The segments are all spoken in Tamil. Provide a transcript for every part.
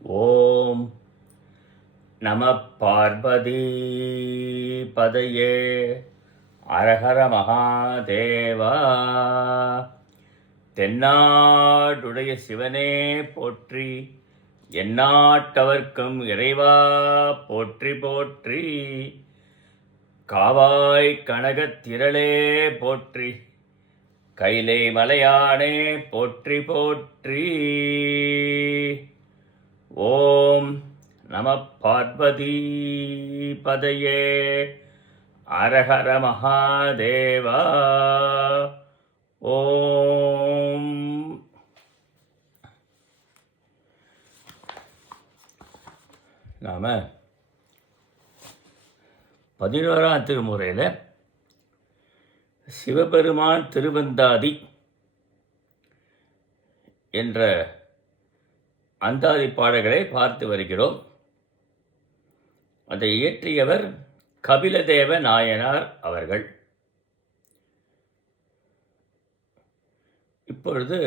ஓம் நம பார்வதி பதையே அரஹர மகாதேவா. தென்னாடுடைய சிவனே போற்றி, எந்நாட்டவர்க்கும் இறைவா போற்றி போற்றி. காவாய் கனகத் திரளே போற்றி, கைலை மலையானே போற்றி போற்றி. ஓம் நம பார்வதி பதையே அரஹர மகாதேவா. ஓம் நாம 11ஆம் திருமுறையில் சிவபெருமான் திருவந்தாதி என்ற அந்தாதி பாடல்களை பார்த்து வருகிறோம். அதை இயற்றியவர் கபிலதேவ நாயனார் அவர்கள். இப்பொழுது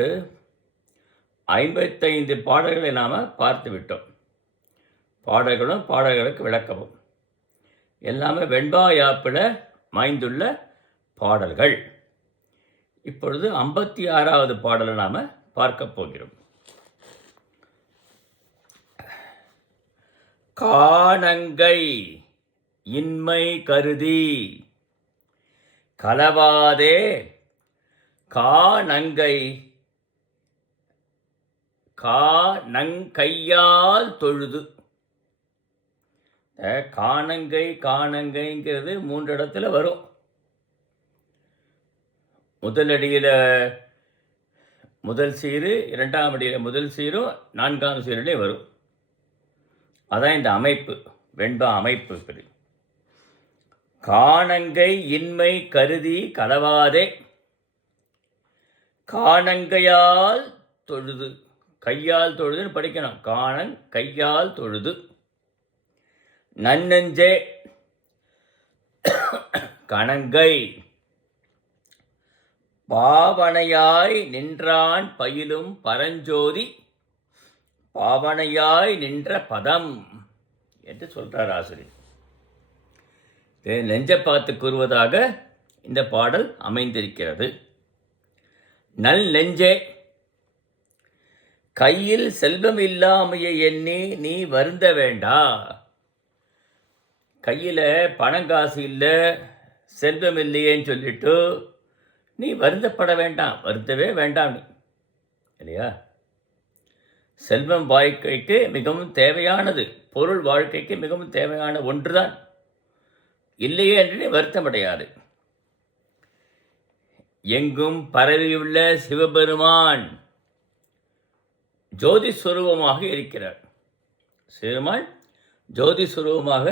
55 பாடல்களை நாம் பார்த்து விட்டோம். பாடல்களும் பாடல்களுக்கு விளக்கமும் எல்லாமே வெண்பா யாப்பில் மாய்ந்துள்ள பாடல்கள். இப்பொழுது 56வது பாடலை நாம் பார்க்க போகிறோம். காணங்கை இன்மை கருதி கலவாதே காணங்கை காணங்கையால் தொழுது. காணங்கைங்கிறது 3 இடத்துல வரும். முதலடியில் முதல் சீரு, 2ஆம் அடியில் முதல் சீரும், 4ஆம் சீருலே வரும். அதான் இந்த அமைப்பு, வெண்பா அமைப்பு. இப்படி காணங்கை இன்மை கருதி கலவாதே காணங்கையால் தொழுது. கையால் தொழுதுன்னு படிக்கணும். கையால் தொழுது. நன்னெஞ்சே கணங்கை பாவனையாய் நின்றான் பயிலும் பரஞ்சோதி பாவனையாய் நின்ற பதம் என்று சொல்றார் ஆசிரியர். நெஞ்சை பார்த்து கூறுவதாக இந்த பாடல் அமைந்திருக்கிறது. நல் நெஞ்சே, கையில் செல்வம் இல்லாமையை எண்ணி நீ வருந்த வேண்டா. கையில் பணங்காசு இல்லை, செல்வம் இல்லையேன்னு சொல்லிட்டு நீ வருந்தப்பட வேண்டாம், வருந்தவே வேண்டாம் இல்லையா? செல்வம் வாழ்க்கைக்கு மிகவும் தேவையானது, பொருள் வாழ்க்கைக்கு மிகவும் தேவையான ஒன்றுதான். இல்லையே என்று வருத்தமடையாது. எங்கும் பரவியுள்ள சிவபெருமான் ஜோதி சுரூபமாக இருக்கிறார். சிவபெருமான் ஜோதி சுரூபமாக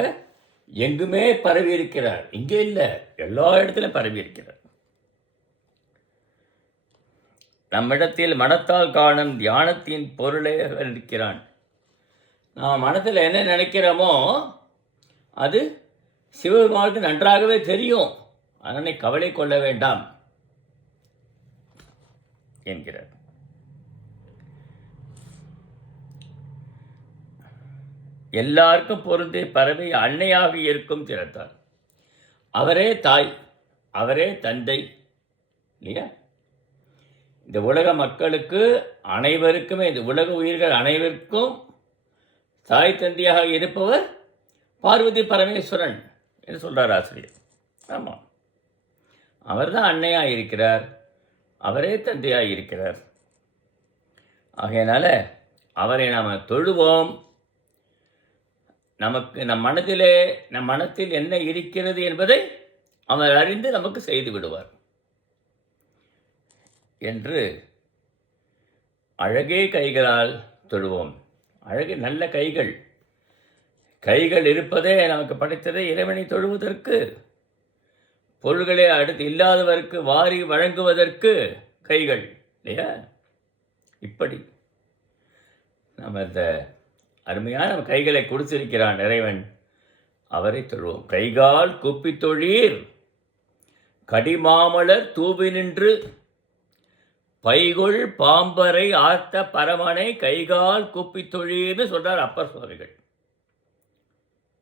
எங்குமே பரவி இருக்கிறார். இங்கே இல்லை, எல்லா இடத்திலும் பரவி இருக்கிறார். நம்மிடத்தில் மனத்தால் காணும் தியானத்தின் பொருளே இருக்கிறான். நாம் மனத்தில் என்ன நினைக்கிறோமோ அது சிவபெருமானுக்கு நன்றாகவே தெரியும். அதனை கவலை கொள்ள வேண்டாம் என்கிறார். எல்லாருக்கும் பொருந்தி பரவி அன்னையாக இருக்கும் திறத்தார். அவரே தாய், அவரே தந்தை இல்லையா? இந்த உலக மக்களுக்கு அனைவருக்குமே, இந்த உலக உயிர்கள் அனைவருக்கும் தாய் தந்தையாக இருப்பவர் பார்வதி பரமேஸ்வரன் என்று சொல்கிறார் ஆசிரியர். ஆமாம், அவர் தான் அன்னையாக இருக்கிறார், அவரே தந்தையாக இருக்கிறார். ஆகையினால அவரை நாம் தொழுவோம். நமக்கு நம் மனத்தில் என்ன இருக்கிறது என்பதை அவர் அறிந்து நமக்கு செய்து விடுவார் என்று அழகே கைகளால் தொழுவோம். அழகு நல்ல கைகள் இருப்பதே நமக்கு படைத்ததே இறைவனை தொழுவதற்கு, பொருள்களே அடுத்து இல்லாதவருக்கு வாரி வழங்குவதற்கு கைகள் இல்லையா? இப்படி நம்ம இந்த அருமையான கைகளை கொடுத்திருக்கிறான் இறைவன். அவரை தொழுவோம். கைகால் குப்பி தொழீர் கடிமாமலர் தூவி நின்று பைகுள் பாம்பரை ஆர்த்த பரமனை கைகால் கூப்பி தொழில்னு சொல்றார் அப்பர் சுவாமிகள்.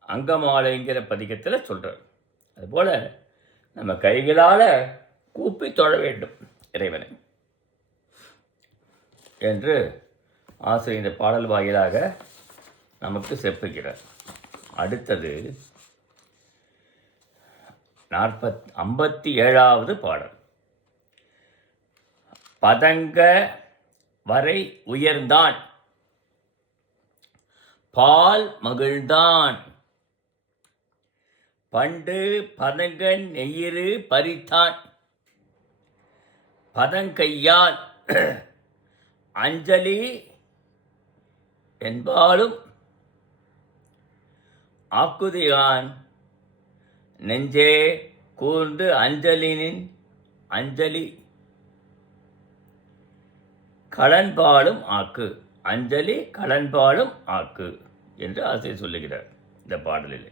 அங்கமாலைங்கிற பதிகத்தில் சொல்றார். அதுபோல நம்ம கைகளால் கூப்பி தொழ வேண்டும் இறைவனை என்று ஆசிரியர் இந்த பாடல் வாயிலாக நமக்கு செப்புகிறார். அடுத்தது 57வது பாடல். பதங்க வரை உயர்ந்தான் பால் மகிழ்ந்தான் பண்டு பதங்கன் நெய்யிரு பறித்தான் பதங்கையால் அஞ்சலி என்பாலும் ஆக்குதியான் நெஞ்சே கூர்ந்து அஞ்சலினின் அஞ்சலி களன்பாலும் ஆக்கு அஞ்சலி களன்பாலும் ஆக்கு என்று ஆசிரியர் சொல்லுகிறார் இந்த பாடலில்.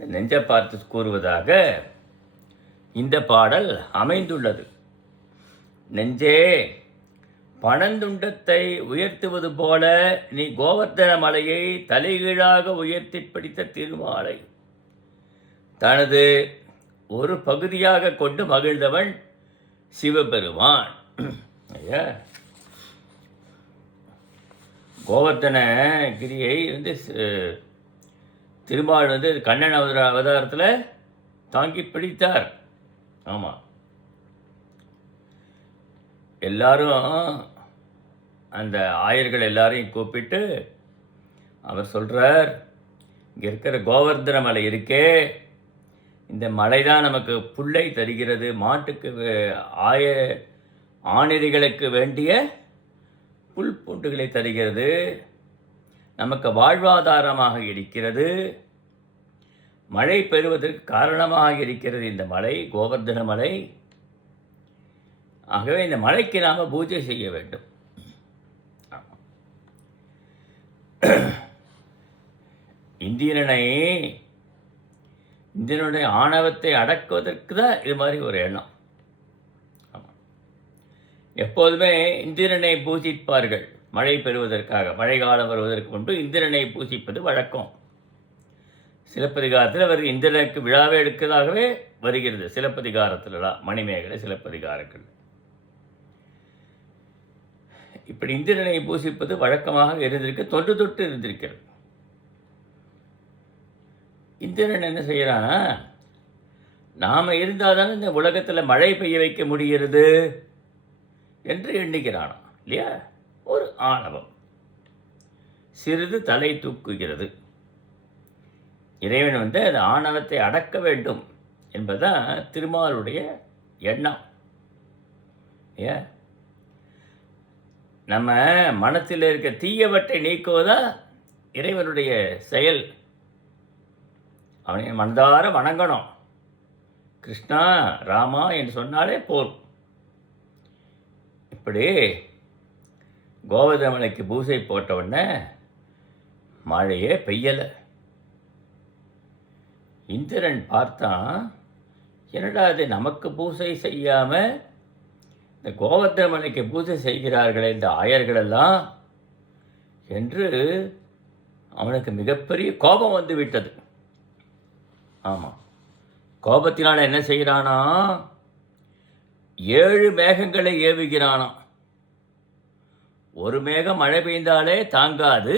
நெஞ்சை பார்த்து கூறுவதாக இந்த பாடல் அமைந்துள்ளது. நெஞ்சே, பனந்துண்டத்தை உயர்த்துவது போல நீ கோவர்த்தன மலையை தலைகீழாக உயர்த்தி பிடித்த திருமாலை தனது ஒரு பகுதியாக கொண்டு மகிழ்ந்தவன் சிவபெருமான். ஐயா, கோவர்த்தன கிரியை திருமால் கண்ணன் அவதாரத்தில் தாங்கி பிடித்தார். ஆமாம், எல்லாரும் அந்த ஆயர்கள் எல்லாரையும் கூப்பிட்டு அவர் சொல்கிறார், இங்கே இருக்கிற கோவர்தன மலை இருக்கே, இந்த மலை தான் நமக்கு புல்லை தருகிறது, மாட்டுக்கு ஆணிரிகளுக்கு வேண்டிய புல் பூண்டுகளை தருகிறது, நமக்கு வாழ்வாதாரமாக இருக்கிறது, மழை பெறுவதற்கு காரணமாக இருக்கிறது இந்த மலை, கோவர்தன மலை. ஆகவே இந்த மலைக்கு நாம் பூஜை செய்ய வேண்டும். இந்திரனுடைய ஆணவத்தை அடக்குவதற்கு தான் இது மாதிரி ஒரு எண்ணம். எப்போதுமே இந்திரனை பூஜிப்பார்கள் மழை பெறுவதற்காக. மழை காலம் வருவதற்கு முன்பு இந்திரனை பூஜிப்பது வழக்கம். சிலப்பதிகாரத்தில் அவர் இந்திரனுக்கு விழாவே எடுக்கிறதாகவே வருகிறது. சிலப்பதிகாரத்திலலாம் மணிமேகலை சிலப்பதிகாரங்கள் இப்படி இந்திரனை பூசிப்பது வழக்கமாக இருந்திருக்கு, தொன்று தொட்டு இருந்திருக்கிறது. இந்திரன் என்ன செய்யறான், நாம் இருந்தால் தானே இந்த உலகத்தில் மழை பெய்ய வைக்க முடிகிறது என்று எண்ணுகிறானா இல்லையா? ஒரு ஆணவம் சிறிது தலை தூக்குகிறது. இறைவன் அந்த ஆணவத்தை அடக்க வேண்டும் என்பதுதான் திருமாலுடைய எண்ணம். ஏ, நம்ம மனத்தில் இருக்க தீயவற்றை நீக்குவதா இறைவனுடைய செயல். அவனை மனதார வணங்கணும். கிருஷ்ணா ராமா என்று சொன்னாலே போதும். இப்படி கோவர்தமலைக்கு பூசை போட்டவுடனே மழையே பெய்யலை. இந்திரன் பார்த்தான், என்னடா அது நமக்கு பூசை செய்யாமல் இந்த கோவர்தமலைக்கு பூஜை செய்கிறார்களே இந்த ஆயர்களெல்லாம் என்று அவனுக்கு மிகப்பெரிய கோபம் வந்து விட்டது. ஆமாம், கோபத்தினால் என்ன செய்கிறானா, 7 மேகங்களை ஏவுகிறானாம். ஒரு மேகம் மழை பெய்ந்தாலே தாங்காது,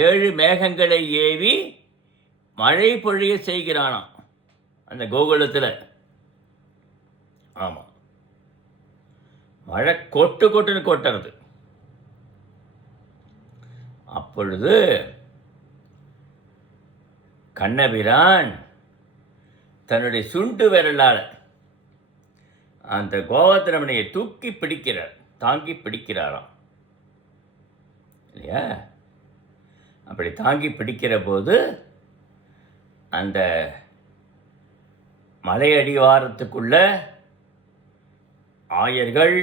7 மேகங்களை ஏவி மழை பொழிய செய்கிறானாம் அந்த கோகுலத்தில். ஆமாம், மழை கொட்டுன்னு கொட்டுறது. அப்பொழுது கண்ணபிரான் தன்னுடைய சுண்டு விரலால் அந்த கோவர்தனமலையை தூக்கி பிடிக்கிறார், தாங்கி பிடிக்கிறாராம் இல்லையா? அப்படி தாங்கி பிடிக்கிற போது அந்த மலையடிவாரத்துக்குள்ள ஆயர்கள்,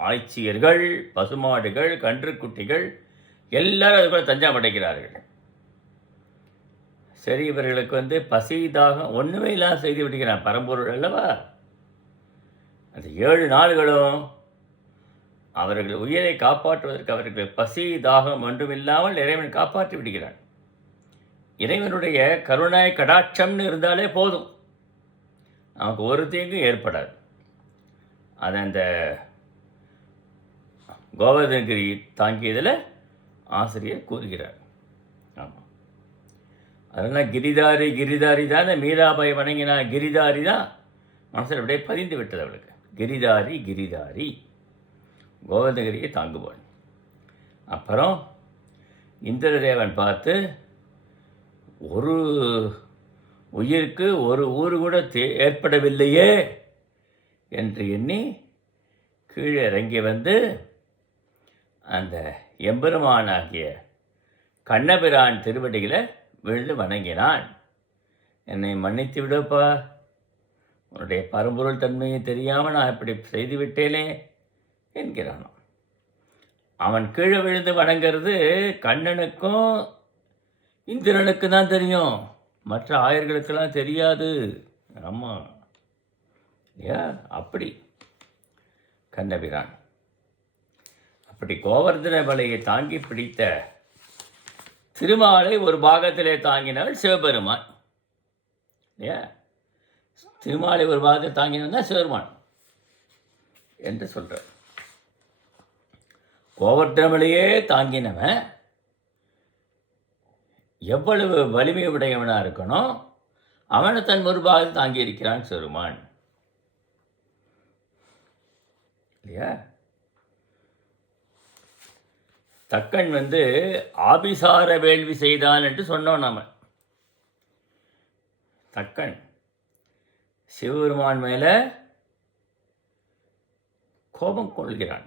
ஆய்ச்சியர்கள், பசுமாடுகள், கன்றுக்குட்டிகள் எல்லாரும் அதுக்குள்ள தஞ்சம் அடைக்கிறார்கள். சரி, இவர்களுக்கு பசி தாகம் ஒன்றுமே இல்லாத செய்து விடுகிறான். பரம்பொருள் அல்லவா, அந்த 7 நாள்களும் அவர்கள் உயிரை காப்பாற்றுவதற்கு அவர்கள் பசி தாகம் ஒன்றுமில்லாமல் இறைவன் காப்பாற்றி விடுகிறான். இறைவனுடைய கருணை கடாட்சம்னு இருந்தாலே போதும், நமக்கு ஒரு தீங்கும் ஏற்படாது. அதை அந்த கோவர்தனகிரி தாங்கியதில் ஆசிரியர் கூறுகிறார். ஆமாம், அதெல்லாம் கிரிதாரி கிரிதாரி தான். மீராபாய் வணங்கினா கிரிதாரி தான் மனசில் அப்படியே பதிந்து விட்டது அவளுக்கு. கிரிதாரி கிரிதாரி கோவர்தனகிரியை தாங்குவான். அப்புறம் இந்திரதேவன் பார்த்து, ஒரு உயிருக்கு ஒரு ஊர் கூட ஏற்படவில்லையே என்று எண்ணி கீழே இறங்கி வந்து அந்த எம்பெருமானாகிய கண்ணபிரான் திருவடிகளை விழுந்து வணங்கினான். என்னை மன்னித்து விடப்பா, உன்னுடைய பரம்பொருள் தன்மையை தெரியாமல் நான் இப்படி செய்து விட்டேனே என்கிறான். அவன் கீழே விழுந்து வணங்கிறது கண்ணனுக்கும் இந்திரனுக்கு தான் தெரியும், மற்ற ஆயர்களுக்கெல்லாம் தெரியாது. ஆமாம், அப்படி கண்ணபிரான் அப்படி கோவர்தன மலையை தாங்கி பிடித்த திருமாலை ஒரு பாகத்திலே தாங்கினவள் சிவபெருமான். திருமாலை ஒரு பாகத்தை தாங்கினவன் தான் சிவபெருமான் என்று சொல்கிறார். கோவர்தன மலையே தாங்கினவன் எவ்வளவு வலிமை உடையவனாக இருக்கணும், அவனை தன் ஒரு பாகத்தை தாங்கி இருக்கிறான் சிவபெருமான் இல்லையா? தக்கன் ஆபிசார வேள்வி செய்தான் என்று சொன்னோம் நாம. தக்கன் சிவபெருமான் மேல கோபம் கொள்கிறான்.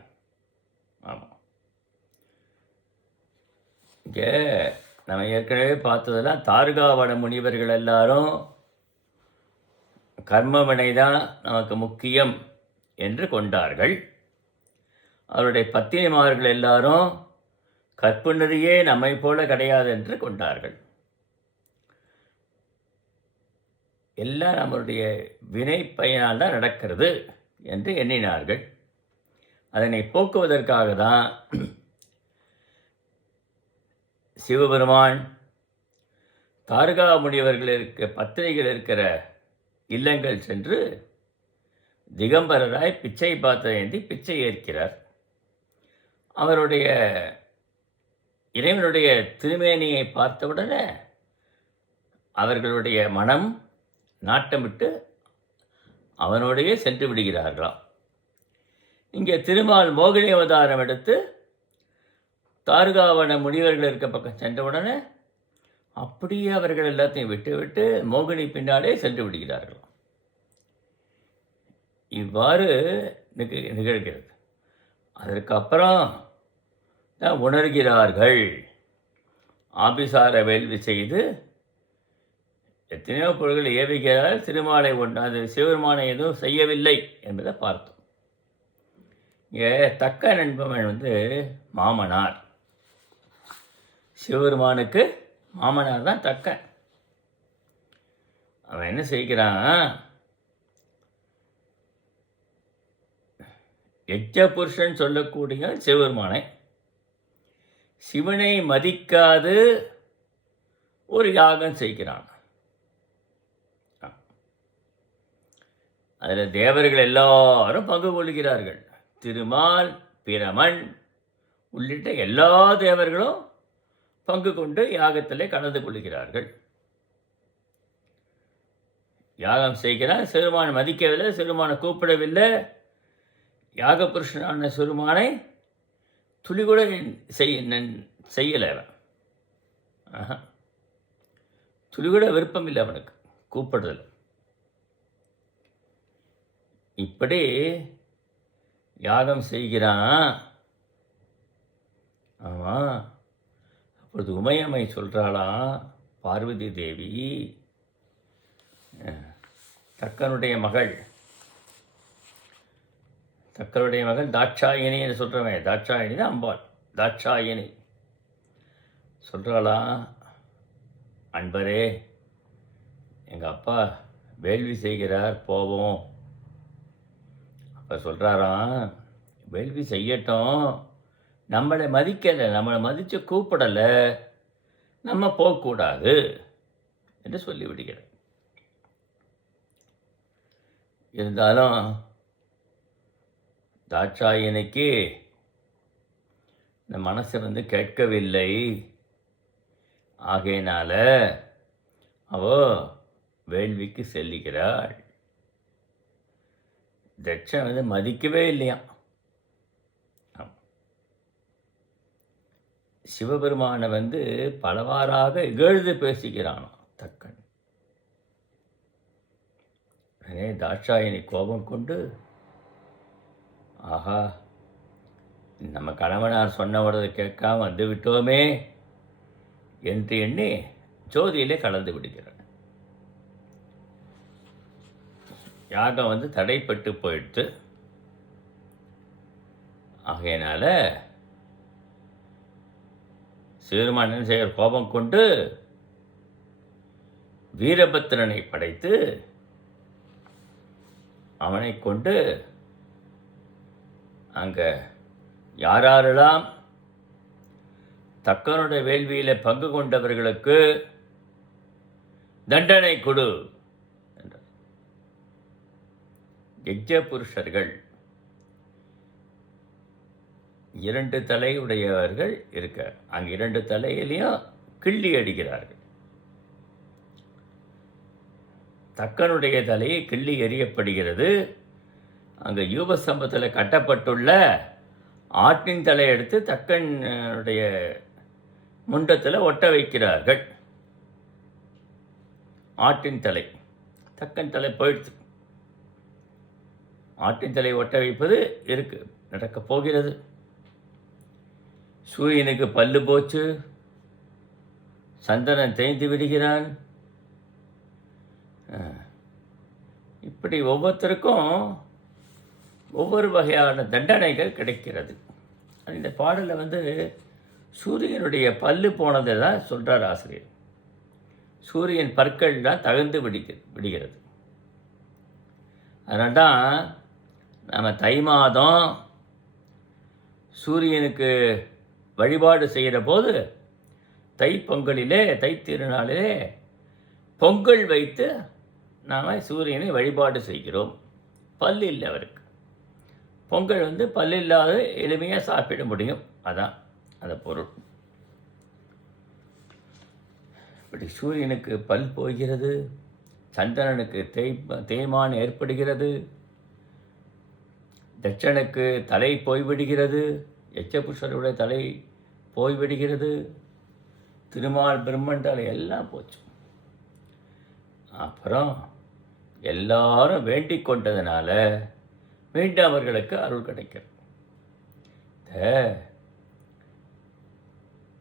ஆமாம், இங்கே நம்ம ஏற்கனவே பார்த்ததெல்லாம் தார்காவன முனிவர்கள் எல்லாரும் கர்மவினை தான் நமக்கு முக்கியம் என்று கொண்டார்கள். அவருடைய பத்தினிமார்கள் எல்லாரும் கற்புணரியே நம்மை போல கிடையாது என்று கொண்டார்கள். எல்லாம் நம்மளுடைய வினை பயனால் தான் நடக்கிறது என்று எண்ணினார்கள். அதனை போக்குவதற்காக தான் சிவபெருமான் தார்கா முனிவர்கள் பத்தினிகள் இருக்கிற இல்லங்கள் சென்று திகம்பரராய் பிச்சை பாத்திரம் ஏந்தி பிச்சை ஏற்கிறார். அவருடைய இறைவனுடைய திருமேனியை பார்த்தவுடனே அவர்களுடைய மனம் நாட்டமிட்டு அவனோடையே சென்று விடுகிறார்களாம். இங்கே திருமால் மோகினி அவதாரம் எடுத்து தார்காவன முனிவர்கள் இருக்க பக்கம் சென்றவுடனே அப்படியே அவர்கள் எல்லாத்தையும் விட்டு விட்டு மோகினி பின்னாலே சென்று விடுகிறார்களாம். இவ்வாறு நிகழ்கிறது. அதற்கப்புறம் தான் உணர்கிறார்கள். ஆபிசார வேள்வி செய்து எத்தனையோ பொருள்களை ஏவுகிறார். திருமாலை அது சிவபெருமானை எதுவும் செய்யவில்லை என்பதை பார்த்தோம். இங்கே தக்கன் என்பவன் மாமனார், சிவபெருமானுக்கு மாமனார் தான் தக்கன். அவன் என்ன செய்கிறான், எச்ச புருஷன் சொல்லக்கூடிய சிவபெருமானை சிவனை மதிக்காது ஒரு யாகம் செய்கிறான். அதில் தேவர்கள் எல்லாரும் பங்கு கொள்கிறார்கள். திருமால், பிரமன் உள்ளிட்ட எல்லா தேவர்களும் பங்கு கொண்டு யாகத்திலே கலந்து கொள்கிறார்கள். யாகம் செய்கிறான். சிறுமான் மதிக்கவில்லை, சிறுமானை கூப்பிடவில்லை. யாக புருஷனான சிறுமானை துளி கூட செய்யலை. அவன் துளி கூட விருப்பம் இல்லை அவனுக்கு கூப்பிடுதல். இப்படி யாகம் செய்கிறான். ஆமாம், அப்பொழுது உமையம்மை சொல்கிறாளாம், பார்வதி தேவி தக்கனுடைய மகள் தாட்சாயினி என்று சொல்கிறவன், தாட்சாயினி தான் அம்பாள். தாட்சாயினி சொல்கிறாளா, அன்பரே எங்கள் அப்பா வேள்வி செய்கிறார், போவோம் அப்போ சொல்கிறாராம், வேள்வி செய்யட்டும், நம்மளை மதிக்கலை, நம்மளை மதித்து கூப்பிடலை, நம்ம போகக்கூடாது என்று சொல்லிவிடுகிறார். இருந்தாலும் தாட்சாயணிக்கு இந்த மனசு கேட்கவில்லை. ஆகையினால அவோ வேள்விக்கு செல்லுகிறாள். தட்சன் மதிக்கவே இல்லையாம். சிவபெருமானை பலவாறாக இகழ்ந்து பேசுகிறானோ தக்கன். உடனே தாட்சாயணி கோபம் கொண்டு, ஆஹா, நம்ம கணவனார் சொன்னவரதை கேட்காம வந்து விட்டோமே என்று எண்ணி ஜோதியிலே கலந்து விடுகிறார். யாகம் தடைப்பட்டு போயிடுத்து. ஆகையினால சிவபெருமான் என்ன செய்கிற, கோபம் கொண்டு வீரபத்திரனை படைத்து அவனை கொண்டு அங்கே யாரெல்லாம் தக்கனுடைய வேள்வியில் பங்கு கொண்டவர்களுக்கு தண்டனை கொடு என்றார். யஜ்ஜ புருஷர்கள் 2 தலை உடையவர்கள் இருக்க, அங்கே 2 தலையிலையும் கிள்ளி அடிக்கிறார்கள். தக்கனுடைய தலையை கிள்ளி எறியப்படுகிறது. அங்கே யூபஸ்தம்பத்தில் கட்டப்பட்டுள்ள ஆட்டின் தலையை எடுத்து தக்கனுடைய முண்டத்தில் ஒட்ட வைக்கிறார்கள். ஆட்டின் தலை, தக்கன் தலை போயிடுச்சு. ஆட்டின் தலை ஒட்ட வைப்பது இருக்கு, நடக்கப் போகிறது. சூரியனுக்கு பல்லு போச்சு, சந்திரன் தேய்ந்து விடுகிறான். இப்படி ஒவ்வொருத்தருக்கும் ஒவ்வொரு வகையான தண்டனைகள் கிடைக்கிறது. இந்த பாடலில் சூரியனுடைய பல்லு போனதை தான் சொல்கிறார் ஆசிரியர். சூரியன் பற்கள்லாம் தகர்ந்து விடுகிறது. அதனால தான் நம்ம தை மாதம் சூரியனுக்கு வழிபாடு செய்கிற போது தை பொங்கலிலே, தை திருநாளிலே பொங்கல் வைத்து நாம் சூரியனை வழிபாடு செய்கிறோம். பல் இல்லை அவருக்கு. பொங்கல் பல் இல்லாத எளிமையாக சாப்பிட முடியும். அதான் அந்த பொருள். இப்படி சூரியனுக்கு பல் போகிறது, சந்திரனுக்கு தேய்மான் ஏற்படுகிறது, தட்சனுக்கு தலை போய்விடுகிறது, யட்சபுருஷருடைய தலை போய்விடுகிறது, திருமால் பிரம்மன் தலை எல்லாம் போச்சு. அப்புறம் எல்லாரும் வேண்டிக் கொண்டதுனால மீண்டும் அவர்களுக்கு அருள் கிடைக்கிறது.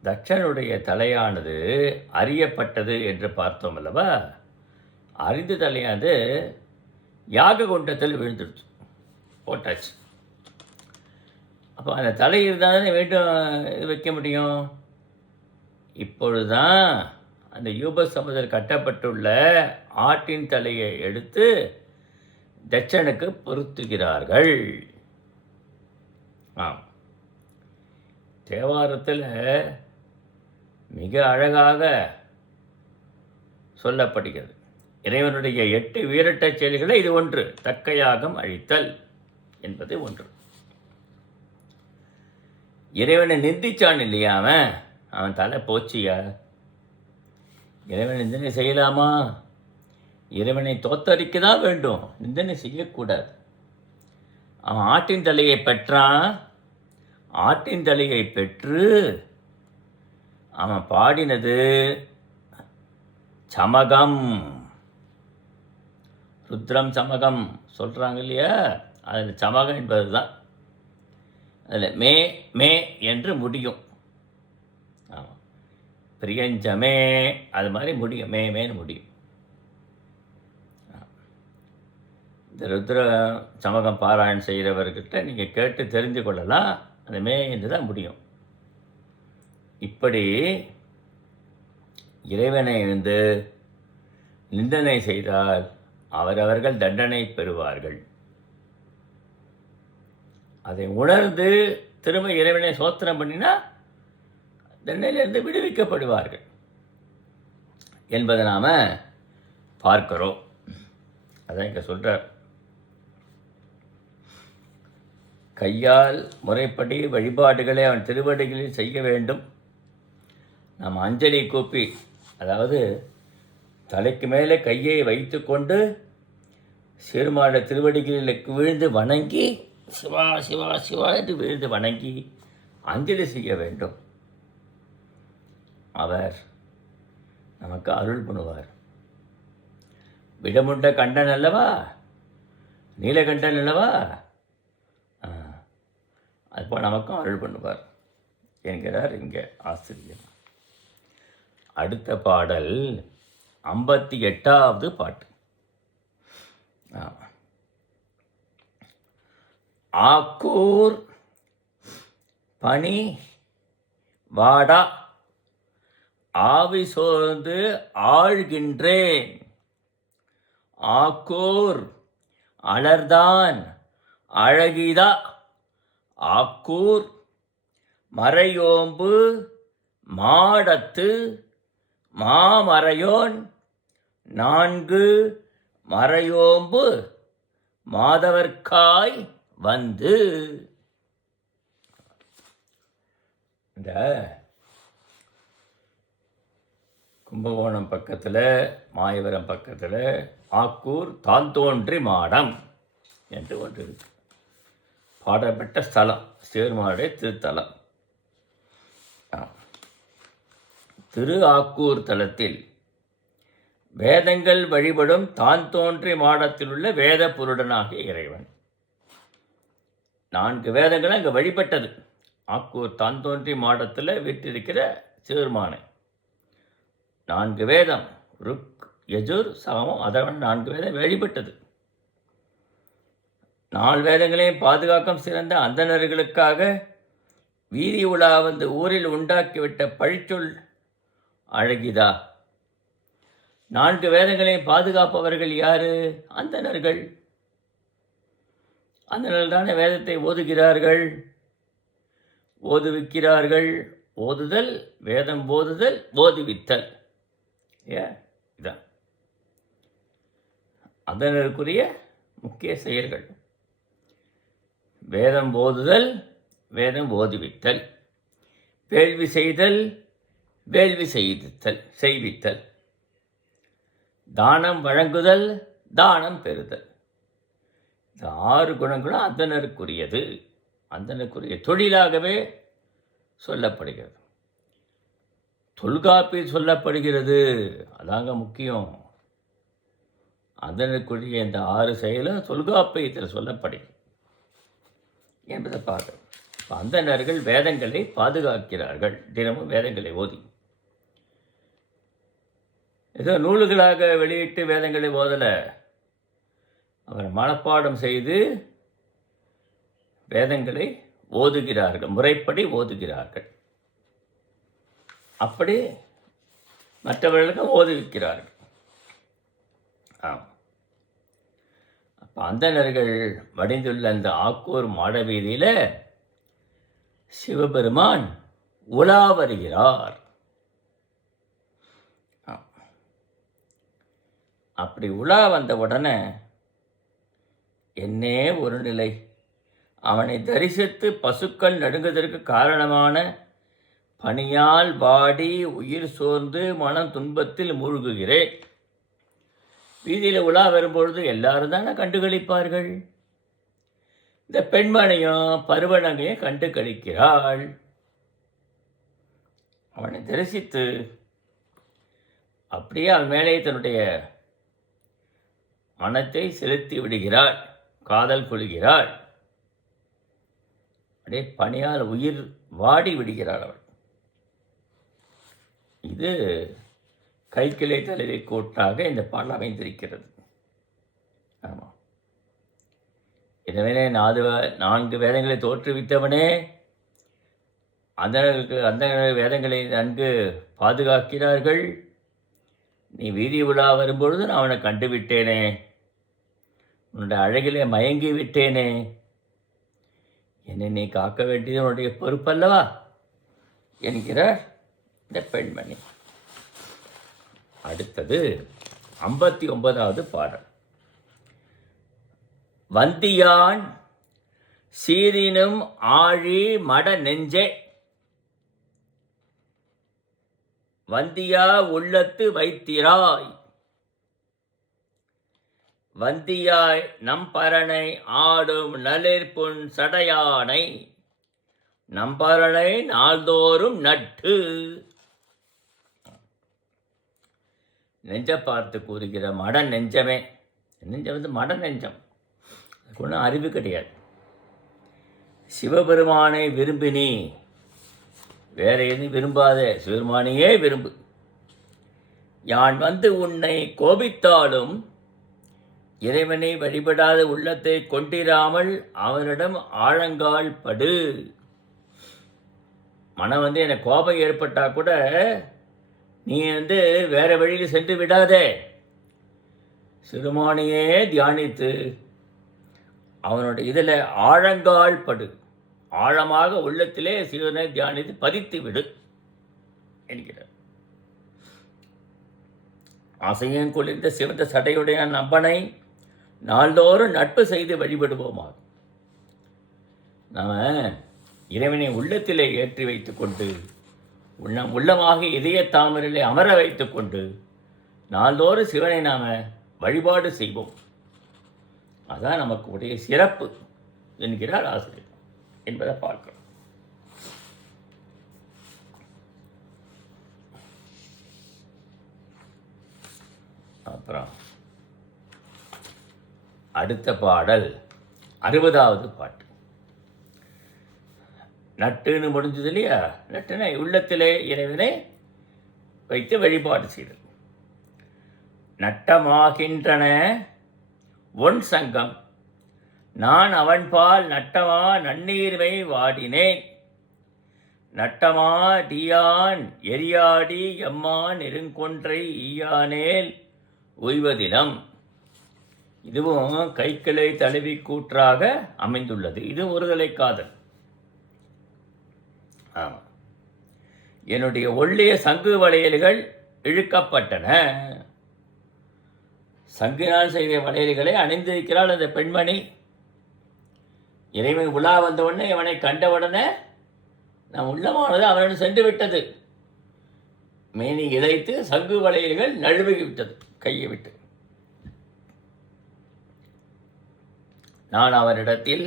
தட்சனுடைய தலையானது அறியப்பட்டது என்று பார்த்தோம் அல்லவா? அறிந்த தலையானது யாக குண்டத்தில் விழுந்துடுச்சு, போட்டாச்சு. அப்போ அந்த தலை இருந்தால் தானே மீண்டும் வைக்க முடியும். இப்பொழுதுதான் அந்த யூபஸ்தம்பத்தில் கட்டப்பட்டுள்ள ஆட்டின் தலையை எடுத்து தட்சனுக்கு பொருத்துகிறார்கள். தேவாரத்தில் மிக அழகாக சொல்லப்படுகிறது. இறைவனுடைய 8 வீரட்ட செயல்களை இது ஒன்று. தக்க யாகம் அழித்தல் என்பது ஒன்று. இறைவனை நிந்திச்சான் இல்லையா, அவன் தலை போச்சியா? இறைவன் நிந்தனை செய்யலாமா? இறைவனை தோத்தரிக்க தான் வேண்டும், நிந்தனை செய்யக்கூடாது. அவன் ஆட்டின் தலையை பெற்றான். ஆட்டின் தலையை பெற்று அவன் பாடினது சமகம், ருத்ரம் சமகம் சொல்கிறாங்க இல்லையா? அதில் சமகம் என்பது தான். அதில் மே மே என்று முடியும். ஆமாம், பிரியஞ்சமே அது மாதிரி முடியும், மே மேன்னு முடியும். இந்த ருத்ர சமகம் பாராயணம் செய்கிறவர்கிட்ட நீங்கள் கேட்டு தெரிந்து கொள்ளலாம். அந்த மே என்று தான் முடியும். இப்படி இறைவனை நிந்தனை செய்தால் அவரவர்கள் தண்டனை பெறுவார்கள். அதை உணர்ந்து திரும்ப இறைவனை சோத்திரம் பண்ணினா தண்டனையிலிருந்து விடுவிக்கப்படுவார்கள் என்பதை நாம் பார்க்கிறோம். அதான் இங்கே சொல்கிறார். கையால் முறைப்படி வழிபாடுகளை அவன் திருவடிகளில் செய்ய வேண்டும். நாம் அஞ்சலி கூப்பி, அதாவது தலைக்கு மேலே கையை வைத்து கொண்டு சிறுமாட திருவடிகளில் விழுந்து வணங்கி சிவா சிவா சிவா என்று விழுந்து வணங்கி அஞ்சலி செய்ய வேண்டும். அவர் நமக்கு அருள் பண்ணுவார். விடமுண்ட கண்டன் அல்லவா, நீலகண்டன் அல்லவா, அதுபோல் நமக்கும் அருள் பண்ணுவார் என்கிறார் இங்கே ஆசிரியர். அடுத்த பாடல் 58வது பாட்டு. ஆக்கூர் பனி வாடா ஆவி சோர்ந்து ஆழ்கின்றேன். ஆக்கூர் அலர்தான் அழகிதா. ஆக்கூர் மறையோம்பு மாடத்து மாமறையோன் 4 மறையோம்பு மாதவர்க்காய் வந்து. இந்த கும்பகோணம் பக்கத்தில் மாயவரம் பக்கத்தில் ஆக்கூர் தாந்தோன்றி மாடம் என்று ஒன்று இருக்கு. பாடப்பட்ட ஸ்தலம் சேருமானுடைய திருத்தலம். திரு ஆக்கூர் தலத்தில் வேதங்கள் வழிபடும் தான் தோன்றி மாடத்தில் உள்ள வேத புருடனாகிய இறைவன். 4 வேதங்கள் அங்கே வழிபட்டது. ஆக்கூர் தான் தோன்றி மாடத்தில் வீட்டிருக்கிற சிறுமானை 4 வேதம் ருக் யஜுர் சாமம் அதவன் 4 வேதம் வழிபட்டது. 4 வேதங்களையும் பாதுகாக்கும் சிறந்த அந்தணர்களுக்காக வீதி உலா வந்து ஊரில் உண்டாக்கிவிட்ட பழிச்சொல் அழகிதா. 4 வேதங்களையும் பாதுகாப்பவர்கள் யாரு? அந்தணர்கள். அந்தணர்கள் தானே வேதத்தை ஓதுகிறார்கள், ஓதுவிக்கிறார்கள். ஓதுதல், வேதம் ஓதுதல், ஓதுவித்தல், இதான் அந்தணருக்குரிய முக்கிய செயல்கள். வேதம் ஓதுதல், வேதம் ஓதுவித்தல், வேள்வி செய்தல், வேள்வி செய்வித்தல், தானம் வழங்குதல், தானம் பெறுதல். இந்த 6 குணங்களும் அந்தணருக்குரியது. அந்தணருக்குரிய தொழிலாகவே சொல்லப்படுகிறது. தொல்காப்பில் சொல்லப்படுகிறது. அதாங்க முக்கியம். அந்தணருக்குரிய இந்த 6 செயலும் தொல்காப்பியத்தில் சொல்லப்படுகிறது என்பதை பார்க்க. அந்தணர்கள் வேதங்களை பாதுகாக்கிறார்கள். தினமும் வேதங்களை ஓதி, ஏதோ நூல்களாக வெளியிட்டு வேதங்களை ஓதலை, அவர் மனப்பாடம் செய்து வேதங்களை ஓதுகிறார்கள், முறைப்படி ஓதுகிறார்கள். அப்படி மற்றவர்களுக்கும் ஓதுவிக்கிறார்கள். அப்போ அந்தணர்கள் வடிந்துள்ள அந்த ஆக்கூர் மாட வீதியில் சிவபெருமான் உலா வருகிறார். அப்படி உலா வந்த உடனே என்னே ஒரு நிலை. அவனை தரிசித்து பசுக்கள் நடுங்குவதற்கு காரணமான பனியால் வாடி உயிர் சோர்ந்து மனம் துன்பத்தில் மூழ்குகிறேன். வீதியில் உலா வரும்பொழுது எல்லாரும் தானே கண்டுகளிப்பார்கள். இந்த பெண்மணியும் பருவனங்கையும் கண்டு கழிக்கிறாள். அவனை தரிசித்து அப்படியே அவன் மேலே தன்னுடைய மனத்தை செலுத்தி விடுகிறாள், காதல் கொள்கிறாள். அப்படியே பனியால் உயிர் வாடி விடுகிறாள் அவள். இது கைக்கிளை தலைவி கூட்டாக இந்த பாடல் அமைந்திருக்கிறது. ஆமாம். எனவே 4 வேதங்களை தோற்றுவித்தவனே அந்த வேதங்களை நன்கு பாதுகாக்கிறார்கள். நீ வீதி உலா வரும்பொழுது நான் அவனை கண்டுவிட்டேனே, உன்னுடைய அழகிலே மயங்கி விட்டேனே. என்னை நீ காக்க வேண்டியது உன்னுடைய பொறுப்பல்லவா என்கிறார் இந்த பெண்மணி. அடுத்தது 59வது பாடல். வந்தியான் சீரினும் ஆழி மட நெஞ்சே, வந்தியா உள்ளத்து வைத்திராய், வந்தியாய் நம்பரனை ஆடும் நளிர்புன் சடையானை, நம்பரனை நாள்தோறும் நட்டு. நெஞ்ச பார்த்து கூறுகிற மட நெஞ்சமே. நெஞ்சம் மட நெஞ்சம், அதுக்கு ஒன்றும் அறிவு கிடையாது. சிவபெருமானை விரும்பினி, வேற எதுவும் விரும்பாதே, சிவபெருமானையே விரும்பு. யான் வந்து உன்னை கோபித்தாலும் இறைவனை வழிபடாத உள்ளத்தை கொண்டிராமல் அவனிடம் ஆழங்கால் படு. மனம் எனக்கு கோபம் ஏற்பட்டால் கூட நீ வேற வழியில் சென்று விடாதே, சிறுமானையே தியானித்து அவனுடைய இதில் ஆழங்கால் படு, ஆழமாக உள்ளத்திலே சிவனை தியானித்து பதித்து விடு என்கிறார். ஆசையம் கொள்ளிந்த சிவந்த சடையுடைய நம்பனை நாள்தோறும் நட்பு செய்து வழிபடுவோமாக. நாம் இறைவனை உள்ளத்திலே ஏற்றி வைத்துக்கொண்டு உள்ளமாக இதய தாமரையிலே அமர வைத்துக்கொண்டு நாள்தோறும் சிவனை நாம் வழிபாடு செய்வோம். அதான் நமக்கு உடைய சிறப்பு என்கிறார் ஆசிரியர் என்பதை பார்க்கிறோம். அப்புறம் அடுத்த பாடல் 60வது பாட்டு. நட்டுன்னு முடிஞ்சது இல்லையா? நட்டுன உள்ளத்திலே இறைவனை வைத்து வழிபாடு செய்தல். நட்டமாகின்றன ஒன் சங்கம், நான் அவன்பால் நட்டமா நன்னீர்மை வாடினேன், நட்டமா டியான் எரியாடி எம்மான் நெருங்கொன்றை ஈயானேல் உய்வதினம். இதுவும் கைக்கிளை தழுவி கூற்றாக அமைந்துள்ளது. இது ஒருதலை காதல். ஆமாம், என்னுடைய ஒள்ளிய சங்கு வளையல்கள் இழுக்கப்பட்டன. சங்கினால் செய்த வளையல்களை அணிந்திருக்கிறாள் அந்த பெண்மணி. இறைவன் உலா வந்தவுடனே இவனை கண்டவுடனே நம் உள்ளமானது அவனிடம் சென்று விட்டது. மேனி இழைத்து சங்கு வளையல்கள் நழுவி விட்டது கையை விட்டு. நான் அவரிடத்தில்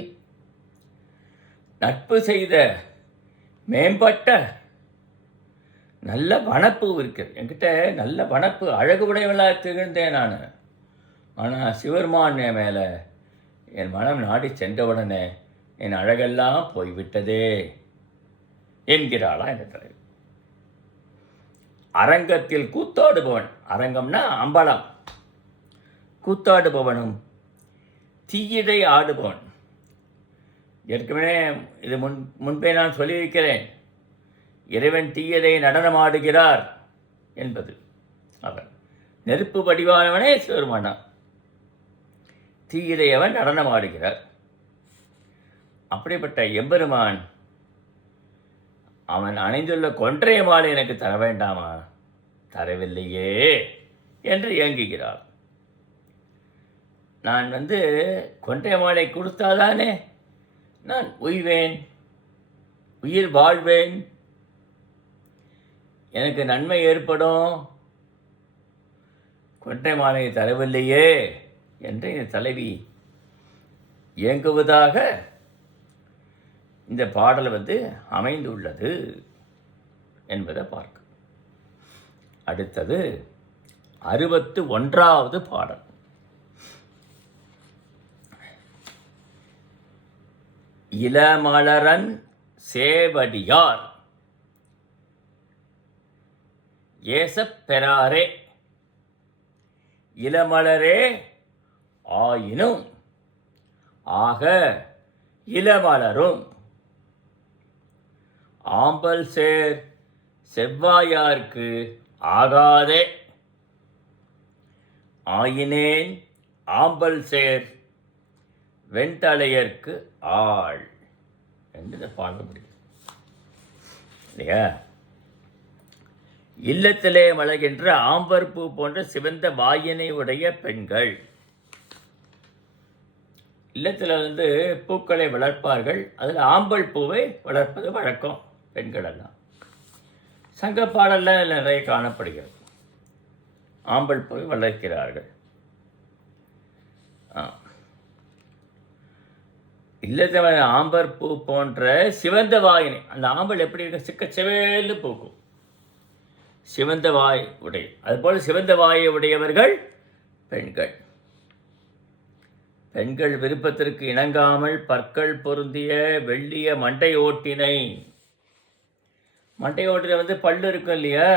நட்பு செய்த மேம்பட்ட நல்ல வனப்பு இருக்கிறது. என்கிட்ட நல்ல வனப்பு அழகு உடையவளாக திகழ்ந்தேன் நான். ஆனால் சிவருமான் மேலே என் மனம் நாடி சென்றவுடனே என் அழகெல்லாம் போய்விட்டதே என்கிறாளா இந்த தலைவர். அரங்கத்தில் கூத்தாடுபவன், அரங்கம்னா அம்பலம், கூத்தாடுபவனும் தீயிடை ஆடுபவன். ஏற்கனவே இது முன்பே நான் சொல்லியிருக்கிறேன், இறைவன் தீயதை நடனமாடுகிறார் என்பது. அவன் நெருப்பு வடிவானவனே சிவருமானான், தீயிதை அவன் நடனமாடுகிறார். அப்படிப்பட்ட எம்பெருமான் அவன் அணிந்துள்ள கொன்றைய மாலை எனக்கு தர வேண்டாமா? தரவில்லையே என்று இயங்குகிறார். நான் கொன்றைய மாலை கொடுத்தாதானே நான் உய்வேன், உயிர் வாழ்வேன், எனக்கு நன்மை ஏற்படும். கொன்றை மாலையை தரவில்லையே என்று இந்த தலைவி இயங்குவதாக இந்த பாடல் அமைந்துள்ளது என்பதை பார்க்க. அடுத்தது 61வது பாடல். இளமலரன் சேவடியார் ஏசப்பெறாரே, இளமலரே ஆயினும் ஆக இளமலரும் ஆம்பல் சேர் செவ்வாயார்க்கு ஆகாதே, ஆயினேன் ஆம்பல் சேர் வெண்தலையர்க்கு ஆள் என்று இந்த பாடல் முடியும் இல்லையா? இல்லத்திலே மலர்கின்ற ஆம்பர் பூ போன்ற சிவந்த வாயினை உடைய பெண்கள். இல்லத்தில் பூக்களை வளர்ப்பார்கள். அதில் ஆம்பல் பூவை வளர்ப்பது வழக்கம் பெண்கள் எல்லாம். சங்க பாடலில் நிறைய காணப்படுகிறது. ஆம்பல் பூவை வளர்க்கிறார்கள். இல்லத்தில் ஆம்பர் பூ போன்ற சிவந்த வாயினை, அந்த ஆம்பல் எப்படி இருக்க, சிக்கச்செவேல்னு பூக்கும், சிவந்த வாய் உடைய. அதுபோல் சிவந்த வாயை உடையவர்கள் பெண்கள். பெண்கள் விருப்பத்திற்கு இணங்காமல் பற்கள் பொருந்திய வெள்ளிய மண்டை ஓட்டினை, மண்டை ஓட்டினை பல்லு இருக்கும் இல்லையா,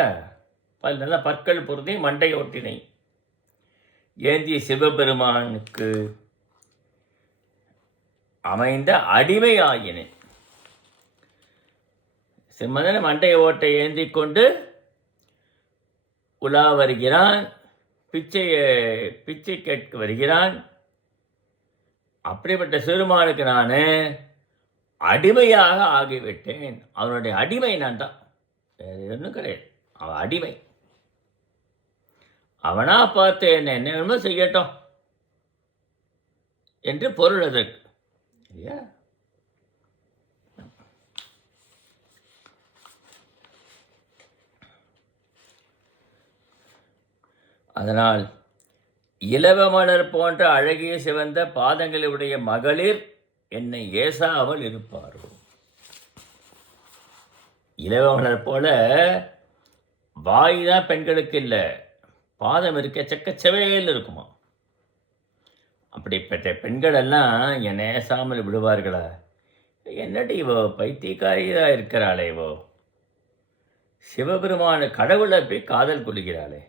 நல்லா பற்கள் பொருந்தி மண்டை ஓட்டினை ஏந்திய சிவபெருமானுக்கு அமைந்த அடிமை ஆயினை. சிம்மதன மண்டை ஓட்டை ஏந்தி கொண்டு உலா வருகிறான், பிச்சை கேட்க வருகிறான். அப்படிப்பட்ட சிறுமானுக்கு நான் அடிமையாக ஆகிவிட்டேன். அவனுடைய அடிமை நான் தான், வேறு ஒன்றும் கிடையாது. அவன் அடிமை. அவனா பார்த்து என்ன செய்யட்டும் என்று பொருள் அதற்கு இல்லையா? அதனால் இலவமலர் போன்ற அழகிய சிவந்த பாதங்களுடைய மகளிர் என்னை ஏசாமல் இருப்பாரோ. இலவமலர் போல வாய் தான் பெண்களுக்கு இல்லை, பாதம் இருக்க செக்கச்சவையில் இருக்குமா. அப்படிப்பட்ட பெண்கள் எல்லாம் என்னை ஏசாமல் விடுவார்களா? என்னடி இவோ பைத்தியக்காரியாக இருக்கிறாளே, இவோ சிவபெருமான கடவுளை போய் காதல் கொள்கிறாளே,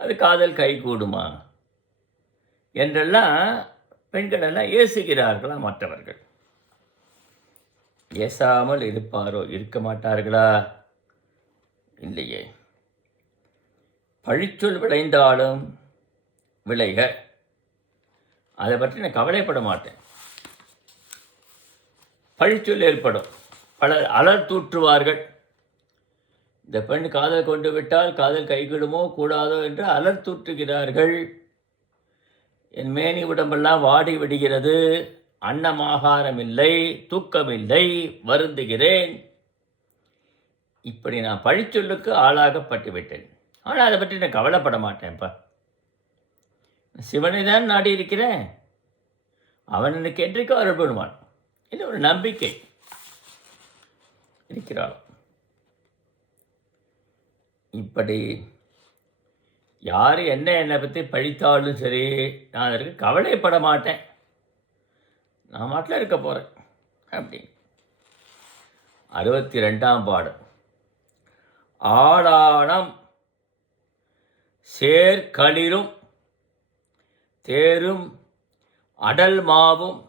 அது காதல் கை கூடுமா என்றெல்லாம் பெண்கள் எல்லாம் ஏசுகிறார்களா மற்றவர்கள். ஏசாமல் இருப்பாரோ, இருக்க மாட்டார்களா? இல்லையே. பழிச்சொல் விளைந்தாலும் விளைக, அதை பற்றி நான் கவலைப்பட மாட்டேன். பழிச்சொல் ஏற்படும், பலர் அலர் தூற்றுவார்கள். இந்த பெண் காதல் கொண்டு விட்டால் காதல் கைவிடுமோ கூடாதோ என்று அலர் தூற்றுகிறார்கள். என் மேனி உடம்பெல்லாம் வாடி விடுகிறது, அன்னமாகாரம் இல்லை, தூக்கமில்லை, வருந்துகிறேன். இப்படி நான் பழிச்சொல்லுக்கு ஆளாகப்பட்டு விட்டேன். ஆனால் அதை பற்றி நான் கவலைப்பட மாட்டேன்ப்பா. சிவனை தான் நாடி இருக்கிறேன், அவன் எனக்கு என்றைக்கும் அருள் பண்ணுவான் என்று ஒரு நம்பிக்கை இருக்கிறாள். இப்படி யார் என்னை பற்றி பழித்தாலும் சரி, நான் அதற்கு கவலைப்பட மாட்டேன். நான் மாட்டில் இருக்க போகிறேன் அப்படி. 62ஆம் பாடல். ஆடானம் சேர்களிரும் தேரும் அடல் மாவும்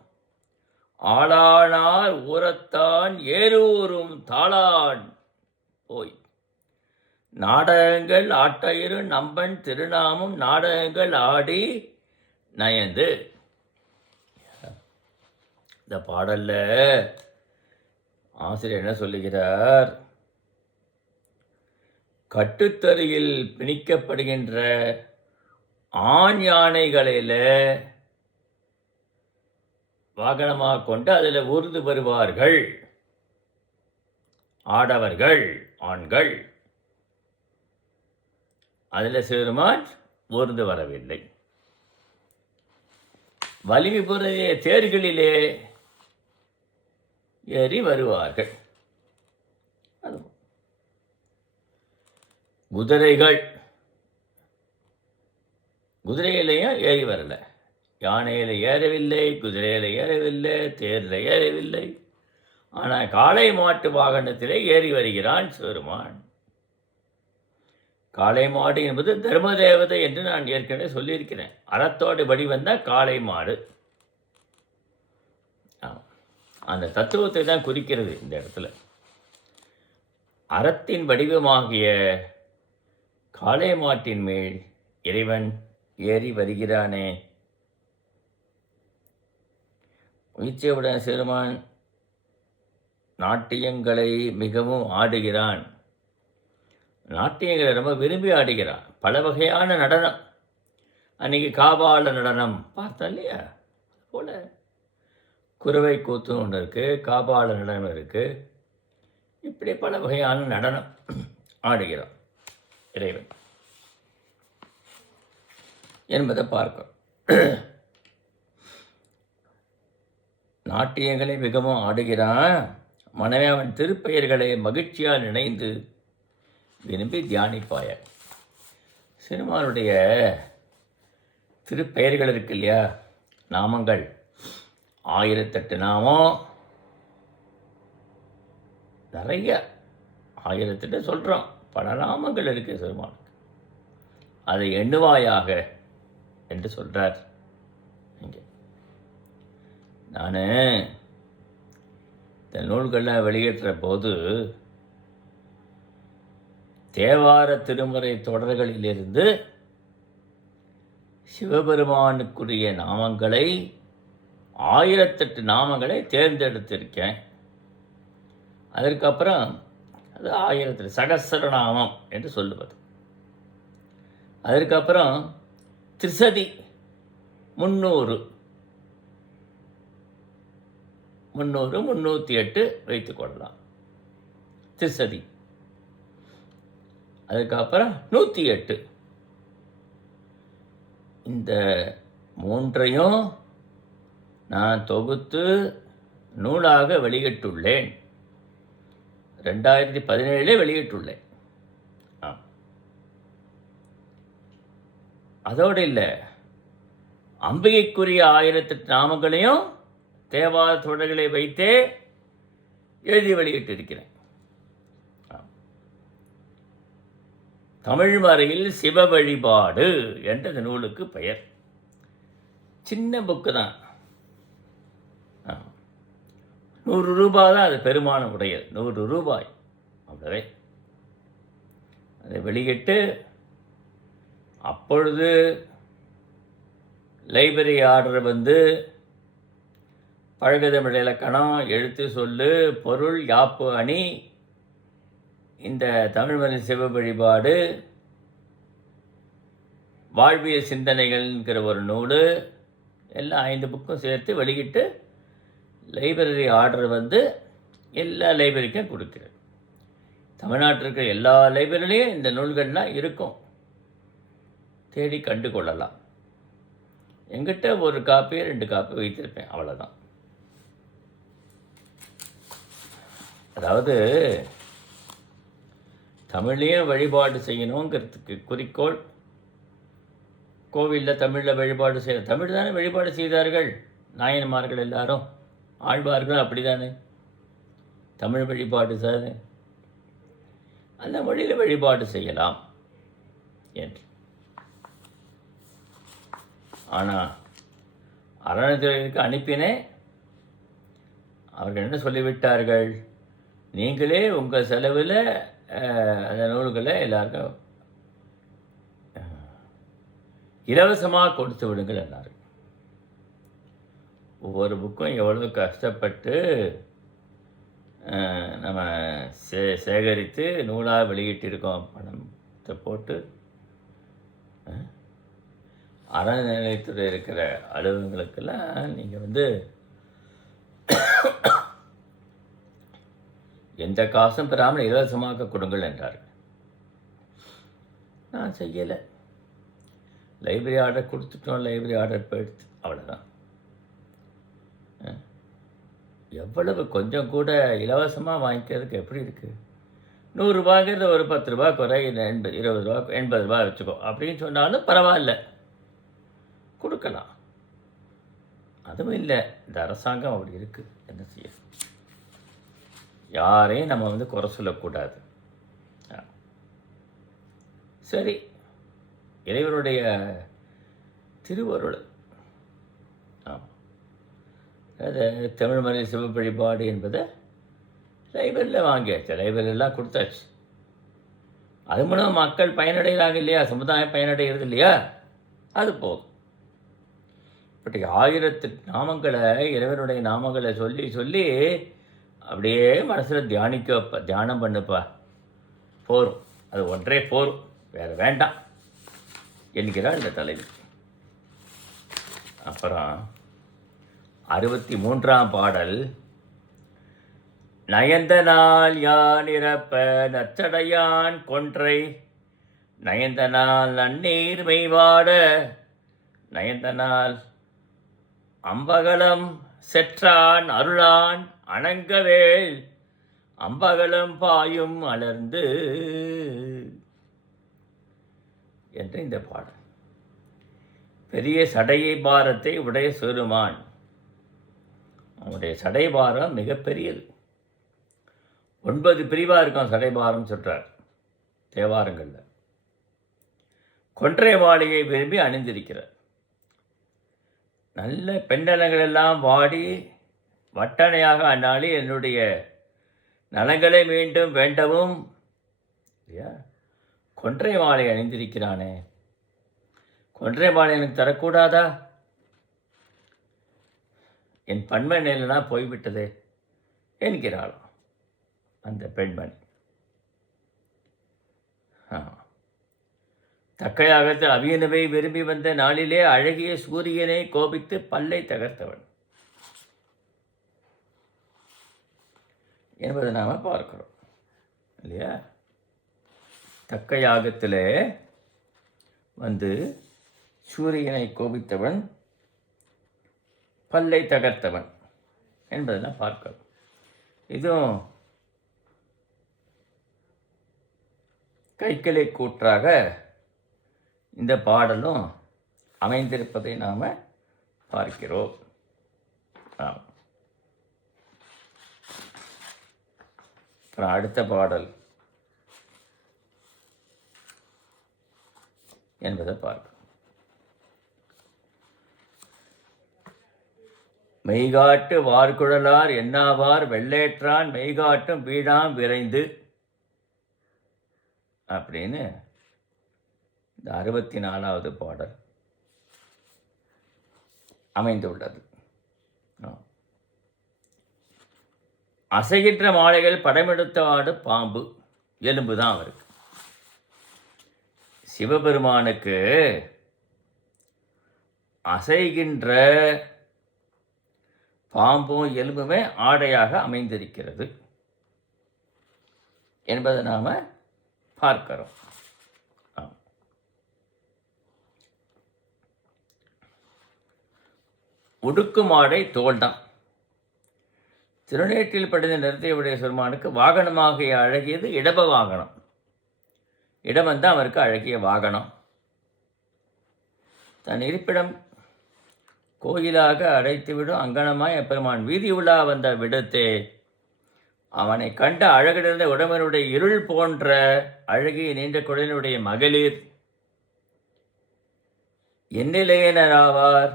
ஆளானார் ஊரத்தான் ஏரூரும் தாளான் போய் நாடகங்கள் ஆட்டையிரு நம்பன் திருநாமம் நாடகங்கள் ஆடி நயந்து. இந்த பாடல்ல ஆசிரியர் என்ன சொல்லுகிறார்? கட்டுத்தறியில் பிணிக்கப்படுகின்ற ஆண் யானைகளில் வாகனமாக கொண்டு அதில் ஊர்ந்து வருவார்கள் ஆடவர்கள், ஆண்கள். அதில் சிறுமான் ஊர்ந்து வரவில்லை. வலிமை பொருளிய தேர்களிலே ஏறி வருவார்கள். அது குதிரையிலையும் ஏறி வரல, யானையில் ஏறவில்லை, குதிரையில் ஏறவில்லை, தேரில் ஏறவில்லை. ஆனால் காளை மாட்டு வாகனத்திலே ஏறி வருகிறான் சிறுமான். காளை மாடு என்பது தர்ம தேவதை என்று நான் ஏற்கனவே சொல்லியிருக்கிறேன். அறத்தோடு வடிவந்தான் காளை மாடு. அந்த தத்துவத்தை தான் குறிக்கிறது இந்த இடத்துல. அறத்தின் வடிவமாகிய காளை மாட்டின் மேல் இறைவன் ஏறி வருகிறானே. உயிர்ச்சியுடன் சிறுமான் நாட்டியங்களை மிகவும் ஆடுகிறான். நாட்டியங்களை ரொம்ப விரும்பி ஆடுகிறான். பல வகையான நடனம். அன்றைக்கி காபால நடனம் பார்த்தோம் இல்லையா? போல் குறவை கூத்துன்னு ஒன்று இருக்குது, காபால நடனம் இருக்குது. இப்படி பல வகையான நடனம் ஆடுகிறான் இறைவன் என்பதை பார்க்கிறோம். நாட்டியங்களை மிகவும் ஆடுகிறான். மனமே அவன் திருப்பெயர்களை மகிழ்ச்சியால் நினைந்து விரும்பி தியானிப்பாய. சினிமாவுடைய திருப்பெயர்கள் இருக்கு இல்லையா, நாமங்கள் 1008 நாமம், நிறைய 1008 சொல்கிறோம். பல நாமங்கள் இருக்குது சிறுமானுக்கு. அதை எண்ணுவாயாக என்று சொல்கிறார் இங்கே. நான் இந்த நூல்களில் வெளியேற்ற போது தேவார திருமுறை தொடர்களிலிருந்து சிவபெருமானுக்குரிய நாமங்களை 1008 நாமங்களை தேர்ந்தெடுத்திருக்கேன். அதற்கப்புறம் அது 1000 சகஸ்ரநாமம் என்று சொல்லுவது. அதற்கப்புறம் திரிசதி 300 308 வைத்துக் கொள்ளலாம் திரிசதி. அதுக்கப்புறம் 108. இந்த மூன்றையும் நான் தொகுத்து நூலாக வெளியிட்டுள்ளேன். 2017 வெளியிட்டுள்ளேன். அதோடு இல்லை, அம்பிகைக்குரிய 1008 நாமங்களையும் தேவார தொடர்களை வைத்தே எழுதி வெளியிட்டிருக்கிறேன். தமிழ்மறையில் சிவ வழிபாடு என்ற இந்த நூலுக்கு பெயர். சின்ன புக்கு தான், 100 ரூபாய் தான் அது பெருமானம் உடையது. 100 ரூபாய் அவ்வளவே. அதை வெளியிட்டு அப்பொழுது லைப்ரரி ஆர்டர் வந்து பழகுதமிழ் இலக்கணம், எழுத்து சொல்லு, பொருள், யாப்பு அணி, இந்த தமிழ்மறை சிவ வழிபாடு, வாழ்வியல் சிந்தனைகள்ங்கிற ஒரு நூல், எல்லாம் 5 புக்கும் சேர்த்து வெளியிட்டு லைப்ரரி ஆர்டர் வந்து எல்லா லைப்ரரிக்கும் கொடுக்குறேன். தமிழ்நாட்டில் இருக்கிற எல்லா லைப்ரரிலையும் இந்த நூல்கள்லாம் இருக்கும், தேடி கண்டு கொள்ளலாம். எங்கிட்ட 1 காப்பி 2 காப்பி வைத்திருப்பேன், அவ்வளோதான். அதாவது தமிழ்லேயும் வழிபாடு செய்யணுங்கிறதுக்கு குறிக்கோள். கோவிலில் தமிழில் வழிபாடு செய்ய, தமிழ் தானே வழிபாடு செய்தார்கள் நாயன்மார்கள் எல்லாரும், ஆழ்வார்கள் அப்படி தானே, தமிழ் வழிபாடு தானே, அந்த மொழியில் வழிபாடு செய்யலாம் என்று. ஆனால் அறநிலையத்துறைக்கு அனுப்பினேன். அவர்கள் என்ன சொல்லிவிட்டார்கள், நீங்களே உங்கள் செலவில் அந்த நூல்களை எல்லாருக்கும் இலவசமாக கொடுத்து விடுங்கள் எல்லாரும். ஒவ்வொரு புக்கும் எவ்வளோ கஷ்டப்பட்டு நம்ம சேகரித்து நூலாக வெளியிட்டிருக்கோம். பணத்தை போட்டு அறநிலையத்தில் இருக்கிற அலுவலகங்களுக்கெல்லாம் நீங்கள் வந்து எந்த காசும் பெறாமல் இலவசமாக கொடுங்கள் என்றார்கள். நான் செய்யலை. லைப்ரரி ஆர்டர் கொடுத்துட்டோம், லைப்ரரி ஆர்டர் போயிடுத்து, அவ்வளோதான். எவ்வளவு கொஞ்சம் கூட இலவசமாக வாங்கிக்கிறதுக்கு எப்படி இருக்குது? 100 ரூபாய்ங்கிறது ஒரு 10 ரூபா குறை, 20 ரூபா 80 ரூபா வச்சுக்கோ அப்படின்னு சொன்னாலும் பரவாயில்ல, கொடுக்கலாம். அதுவும் இல்லை, இந்த அரசாங்கம் அப்படி இருக்குது, என்ன செய்ய? யாரையும் நம்ம வந்து குறை சொல்லக்கூடாது. சரி, இறைவனுடைய திருவருள். அது தமிழ்மறை சிவ வழிபாடு என்பதை லைப்ரரியில் வாங்கியாச்சு, லைப்ரரியெல்லாம் கொடுத்தாச்சு. அது மூலம் மக்கள் பயனடைகிறாங்க இல்லையா, சமுதாயம் பயனடைகிறது இல்லையா, அது போதும். பட் 1008 நாமங்களை, இறைவனுடைய நாமங்களை சொல்லி சொல்லி அப்படியே மனசில் தியானிக்க வைப்ப, தியானம் பண்ணுப்பா, போரும், அது ஒன்றே போரும், வேறு வேண்டாம் என்கிறாள் இந்த தலைவி. அப்புறம் 63ஆம் பாடல். நயந்த நாள் யான் இறப்ப நச்சடையான் கொன்றை, நயந்த நாள் நன்னீர் மெய்வாட, நயந்த நாள் அம்பகலம் செற்றான் அருளான் அணங்கவேள், அம்பகலம் பாயும் அலர்ந்து என்ற இந்த பாடல். பெரிய சடையை பாரத்தை உடைய சிறுமான், அவனுடைய சடைபாரம் மிகப்பெரியது. 9 பிரிவாக இருக்கும் சடைபாரம் சொல்கிறார் தேவாரங்களில். கொன்றை மாளிகை விரும்பி அணிந்திருக்கிறார். நல்ல பெண்ணலங்கள் எல்லாம் வாடி வட்டணையாக அந்நாளி என்னுடைய நலங்களை மீண்டும் வேண்டவும் இல்லையா, கொன்றை மாலை அணிந்திருக்கிறானே, கொன்றை மாலை எனக்கு தரக்கூடாதா, என் பன்மை நிலைனா போய்விட்டதே என்கிறாள் அந்த பெண்மணி. தக்கையாகத்தில் அவியனவை விரும்பி வந்த நாளிலே அழகிய சூரியனை கோபித்து பல்லை தகர்த்தவன் என்பதை நாம் பார்க்கிறோம் இல்லையா. தக்கையாகத்தில் வந்து சூரியனை கோபித்தவன், பல்லை தகர்த்தவன் என்பதெல்லாம் பார்க்கிறோம். இதுவும் கைக்கிளை கூற்றாக இந்த பாடலும் அமைந்திருப்பதை நாம் பார்க்கிறோம். அப்புறம் அடுத்த பாடல் என்பதை பார்க்கிறோம். மெய்காட்டு வார்குழலார் என்னாவார் வெள்ளேற்றான் மெய்காட்டும் வீடாம் விரைந்து அப்படின்னு இந்த 64வது பாடல் அமைந்துள்ளது. அசைகின்ற மாலைகள் படமெடுத்த ஆடு பாம்பு எலும்பு தான் அவருக்கு. சிவபெருமானுக்கு அசைகின்ற பாம்பும் எலும்புமே ஆடையாக அமைந்திருக்கிறது என்பதை நாம் பார்க்கிறோம். உடுக்கும் ஆடை தோல் தான். திருநேற்றில் படிந்த நிறத்தையுடைய பெருமானுக்கு வாகனமாக அழகியது இடப வாகனம். இடமந்தான் அவருக்கு அழகிய வாகனம். தன் இருப்பிடம் கோயிலாக அடைத்துவிடும் அங்கனமாய் அப்பெருமான் வீதி உலா வந்த விடத்தே அவனை கண்ட அழகிலிருந்த உடம்பனுடைய இருள் போன்ற அழகிய நீண்ட குடலினுடைய மகளிர் எண்ணிலையனராவார்.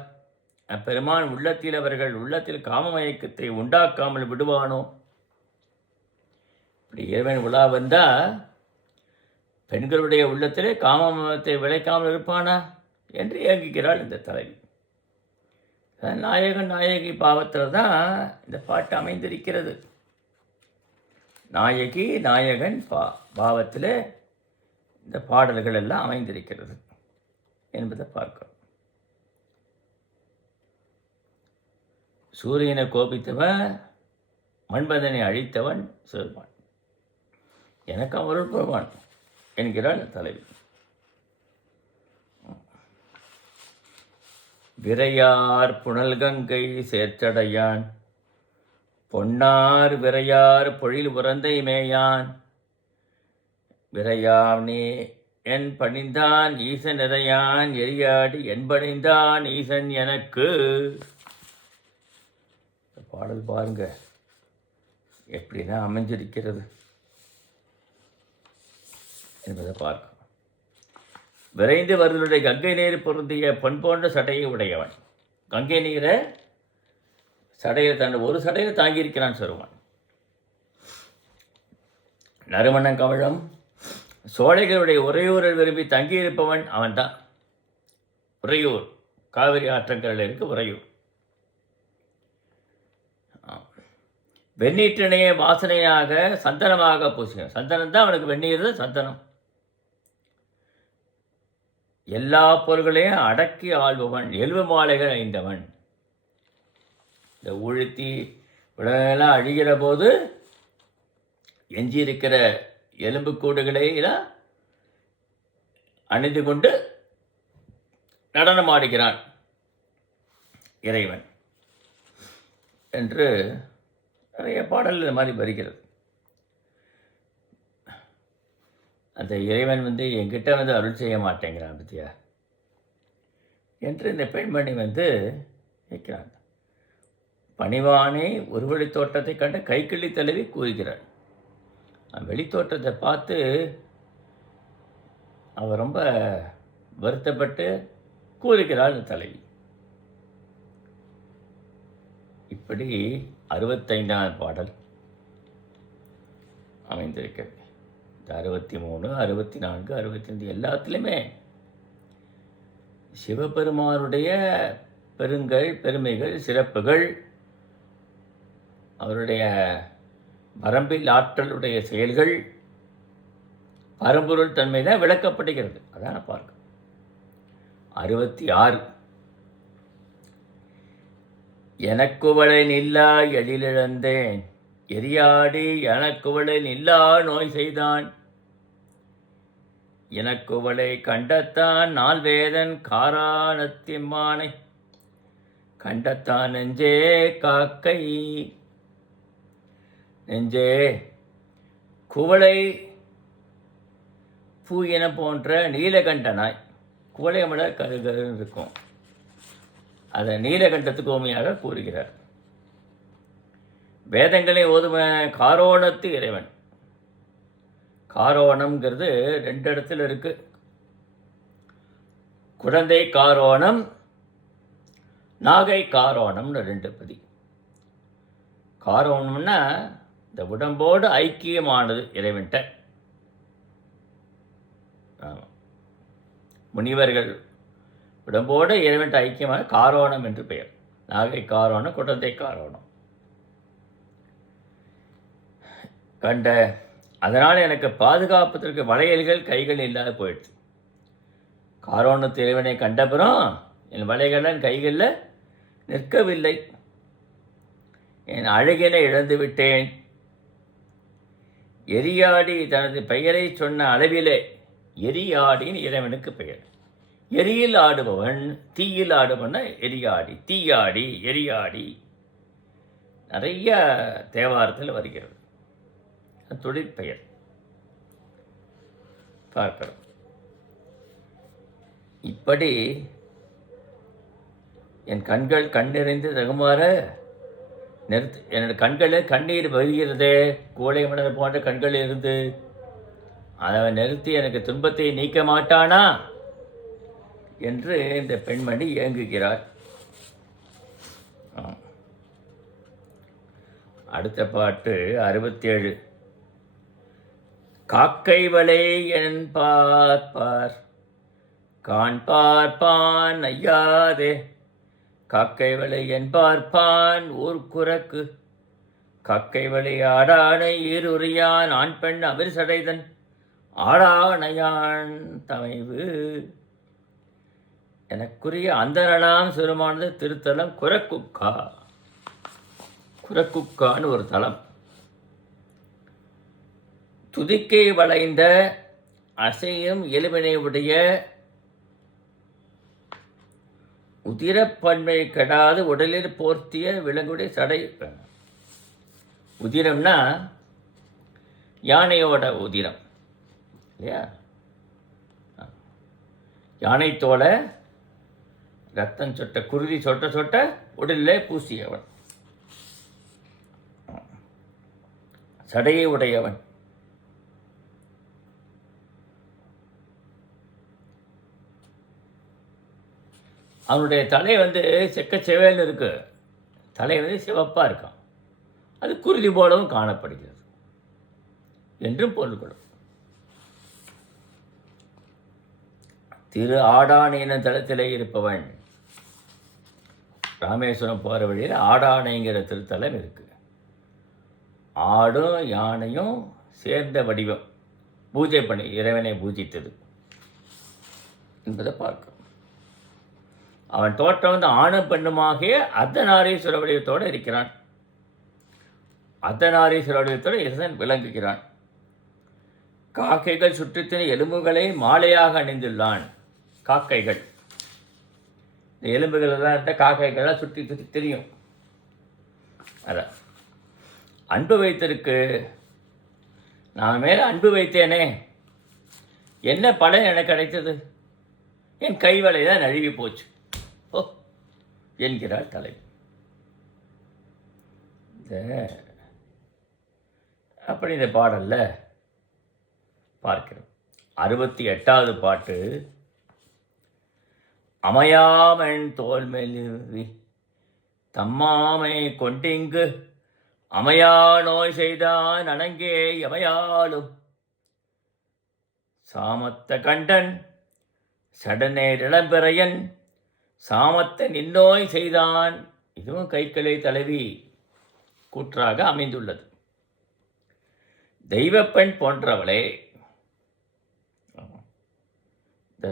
அப்பெருமான் உள்ளத்தில் அவர்கள் உள்ளத்தில் காமமயக்கத்தை உண்டாக்காமல் விடுவானோ? இப்படி இறைவன் உலா வந்தால் பெண்களுடைய உள்ளத்திலே காமமயத்தை விளைக்காமல் இருப்பானா என்று ஏங்குகிறாள் இந்த தலைவி. நாயகன் நாயகி பாவத்தில் தான் இந்த பாட்டு அமைந்திருக்கிறது. நாயகி நாயகன் பாவத்தில் இந்த பாடல்கள் எல்லாம் அமைந்திருக்கிறது என்பதை பார்க்கிறோம். சூரியனை கோபித்தவன், மண்பதனை அழித்தவன் சிறுமான், எனக்கு அவருள் பெறுவான் என்கிறாள் தலைவி. விரையார் புனல் கங்கை சேர்ச்சடையான் பொன்னார் விரையார் பொழில் உறந்தை மேயான் விரையாம் நீ என் பணிந்தான் ஈசன் இறையான் எரியாடி என் பணிந்தான் ஈசன் எனக்கு. பாடல் பாருங்க எப்படிதான் அமைஞ்சிருக்கிறது என்பதை பார்க்கும். விரைந்து வருவதுடைய கங்கை நீர் பொருந்திய பொன் போன்ற சடையை உடையவன். கங்கை நீரை சடையில் தன் ஒரு சடையில் தாங்கியிருக்கிறான் சொல்லுவான். நறுமணம் கவளம் சோழைகளுடைய உறையூரில் விரும்பி தங்கியிருப்பவன் அவன்தான். உறையூர் காவிரி ஆற்றங்கரையில் இருக்கு உறையூர். வெந்நீற்றினையே வாசனையாக சந்தனமாக பூசினான். சந்தனம் தான் அவனுக்கு வெந்நீர் சந்தனம். எல்லா பொருள்களையும் அடக்கி ஆள்பவன், எலும்பு மாலைகள் ஐந்தவன். இந்த ஊழ்த்தி உலகெல்லாம் அழிகிற போது எஞ்சியிருக்கிற எலும்புக்கூடுகளையெல்லாம் அணிந்து கொண்டு நடனமாடுகிறான் இறைவன் என்று நிறைய பாடல் இந்த மாதிரி வருகிறது. அந்த இறைவன் என்கிட்ட அருள் செய்ய மாட்டேங்கிறான் பத்தியா என்று இந்த பெண்மணி கேட்கிறான். பணிவானே ஒரு வெளித்தோட்டத்தை கண்ட கைக்கிள்ளி தழுவி கூறுகிறாள். வெளித்தோட்டத்தை பார்த்து அவர் ரொம்ப வருத்தப்பட்டு கூறுகிறாள் தலைவி. இப்படி 65ஆம் பாடல் அமைந்திருக்கிறது. இந்த 63, 64, 65 எல்லாத்துலேயுமே சிவபெருமானுடைய பெருமைகள், சிறப்புகள், அவருடைய வரம்பில் ஆற்றலுடைய செயல்கள், பரம்பொருள் தன்மை தான் விளக்கப்படுகிறது. அதான பார்க்க 66 எனக்குவளை நில்லா எழிலிழந்தேன் எரியாடி எனக்குவளை நில்லா நோய் செய்தான் எனக்குவளை கண்டத்தான் நாள் வேதன் காரானத்திம்மானை கண்டத்தான் நெஞ்சே காக்கை நெஞ்சே குவளை பூ என போன்ற நீலகண்டனாய், குவளை விட கருகருன்னு இருக்கும், அதை நீலகண்டத்துக்கு உண்மையாக கூறுகிறார். வேதங்களை ஓதும காரோணத்து இறைவன். காரோணம்ங்கிறது 2 இடத்துல இருக்கு. குழந்தை காரோணம், நாகை காரோணம்னு 2 பதி. காரோணம்னா இந்த உடம்போடு ஐக்கியமானது இறைவன்ட்ட. முனிவர்கள் உடம்போடு இறைவன்ட்ட ஐக்கியமாக காரோணம் என்று பெயர். நாகை காரோணம், குழந்தை காரோணம் கண்ட. அதனால் எனக்கு பாதுகாப்பதற்கு வளையல்கள் கைகள் இல்லாத போயிடுச்சு. காரோணத்து இறைவனை கண்டப்புறம் என் வளையல்கள் கைகளில் நிற்கவில்லை. என் அழகினை இழந்து விட்டேன். எரியாடி தனது பெயரை சொன்ன அளவிலே, எரியாடின்னு இறைவனுக்கு பெயர். எரியில் ஆடுபவன், தீயில் ஆடுபவன் எரியாடி, தீயாடி, எரியாடி நிறைய தேவாரத்தில் வருகிறது. தொழிற்பெயர் பார்க்கிறோம். இப்படி என் கண்கள் கண்ணிறைந்து தகுமாற நிறுத்து. என்னோட கண்களில் கண்ணீர் வருகிறதே, கோடை மலர் போன்ற கண்கள் இருந்து அதை நிறுத்தி எனக்கு துன்பத்தை நீக்க மாட்டானா என்று இந்த பெண்மணி ஏங்குகிறார். அடுத்த பாட்டு 67. காக்கை வளை என் பார்ப்பார் கான் பார்ப்பான் ஐயாதே, காக்கை வளை என் பார்ப்பான் ஊர் குரக்கு, காக்கை வளை ஆடானை ஈருரியான் ஆண் பெண் அவிர் சடைதன் ஆடானையான் தமைவு. எனக்குரிய அந்தரனாம் சிறுமானது திருத்தலம் குரக்குக்கா. குரக்குக்கான்னு ஒரு தலம். துதிக்கை வளைந்த அசையும் எலுமினை உடைய உதிரப்பன்மை கெடாது உடலில் போர்த்திய விலங்குடைய சடை. உதிரம்னா யானையோட உதிரம் இல்லையா? யானை தோலை ரத்தம் சொட்ட குருதி சொட்ட சொட்ட உடலிலே பூசியவன், சடையை உடையவன். அவனுடைய தலை செக்கச்செவேல்னு இருக்கு. தலை சிவப்பாக இருக்கான். அது குருதி போலவும் காணப்படுகிறது என்றும் பொருள்களும். திரு ஆடானையின தலத்திலே இருப்பவன். ராமேஸ்வரம் போகிற வழியில் ஆடானைங்கிற திருத்தலம் இருக்கு. ஆடும் யானையும் சேர்ந்த வடிவம் பூஜை பண்ணி இறைவனை பூஜித்தது என்பதை பார்க்கிறோம். அவன் தோற்றம் வந்து ஆணும் பெண்ணுமாகிய அர்த்தநாரீஸ்வர வடிவத்தோடு இருக்கிறான். அர்த்தநாரீஸ்வர வடிவத்தோடு இறைவன் விளங்குகிறான். காக்கைகள் சுற்றித்தின எலும்புகளை மாலையாக அணிந்துள்ளான். காக்கைகள், இந்த எலும்புகள் எல்லாம் இருந்தால் காக்கைகள்லாம் சுற்றி சுற்றி தெரியும். அதான் அன்பு வைத்திருக்கு. நான் மேலே அன்பு வைத்தேனே, என்ன பலன் எனக்கு கிடைத்தது? என் கைவளை தான் நழுவி போச்சு ஓ என்கிறார் தலைவி. அப்படி இந்த பாடலில் பார்க்கிறோம். 68வது பாட்டு. அமையாமன் தோல்மெழுவி தம்மாமை கொண்டிங்கு அமையா நோய் செய்தான் அணங்கே எமையாலும் சாமத்த கண்டன் சடனேர் இளம்பிறையன் சாமத்த நின்னோய் செய்தான். இதுவும் கைக்கலை தலைவி கூற்றாக அமைந்துள்ளது. தெய்வப்பெண் போன்றவளே, இந்த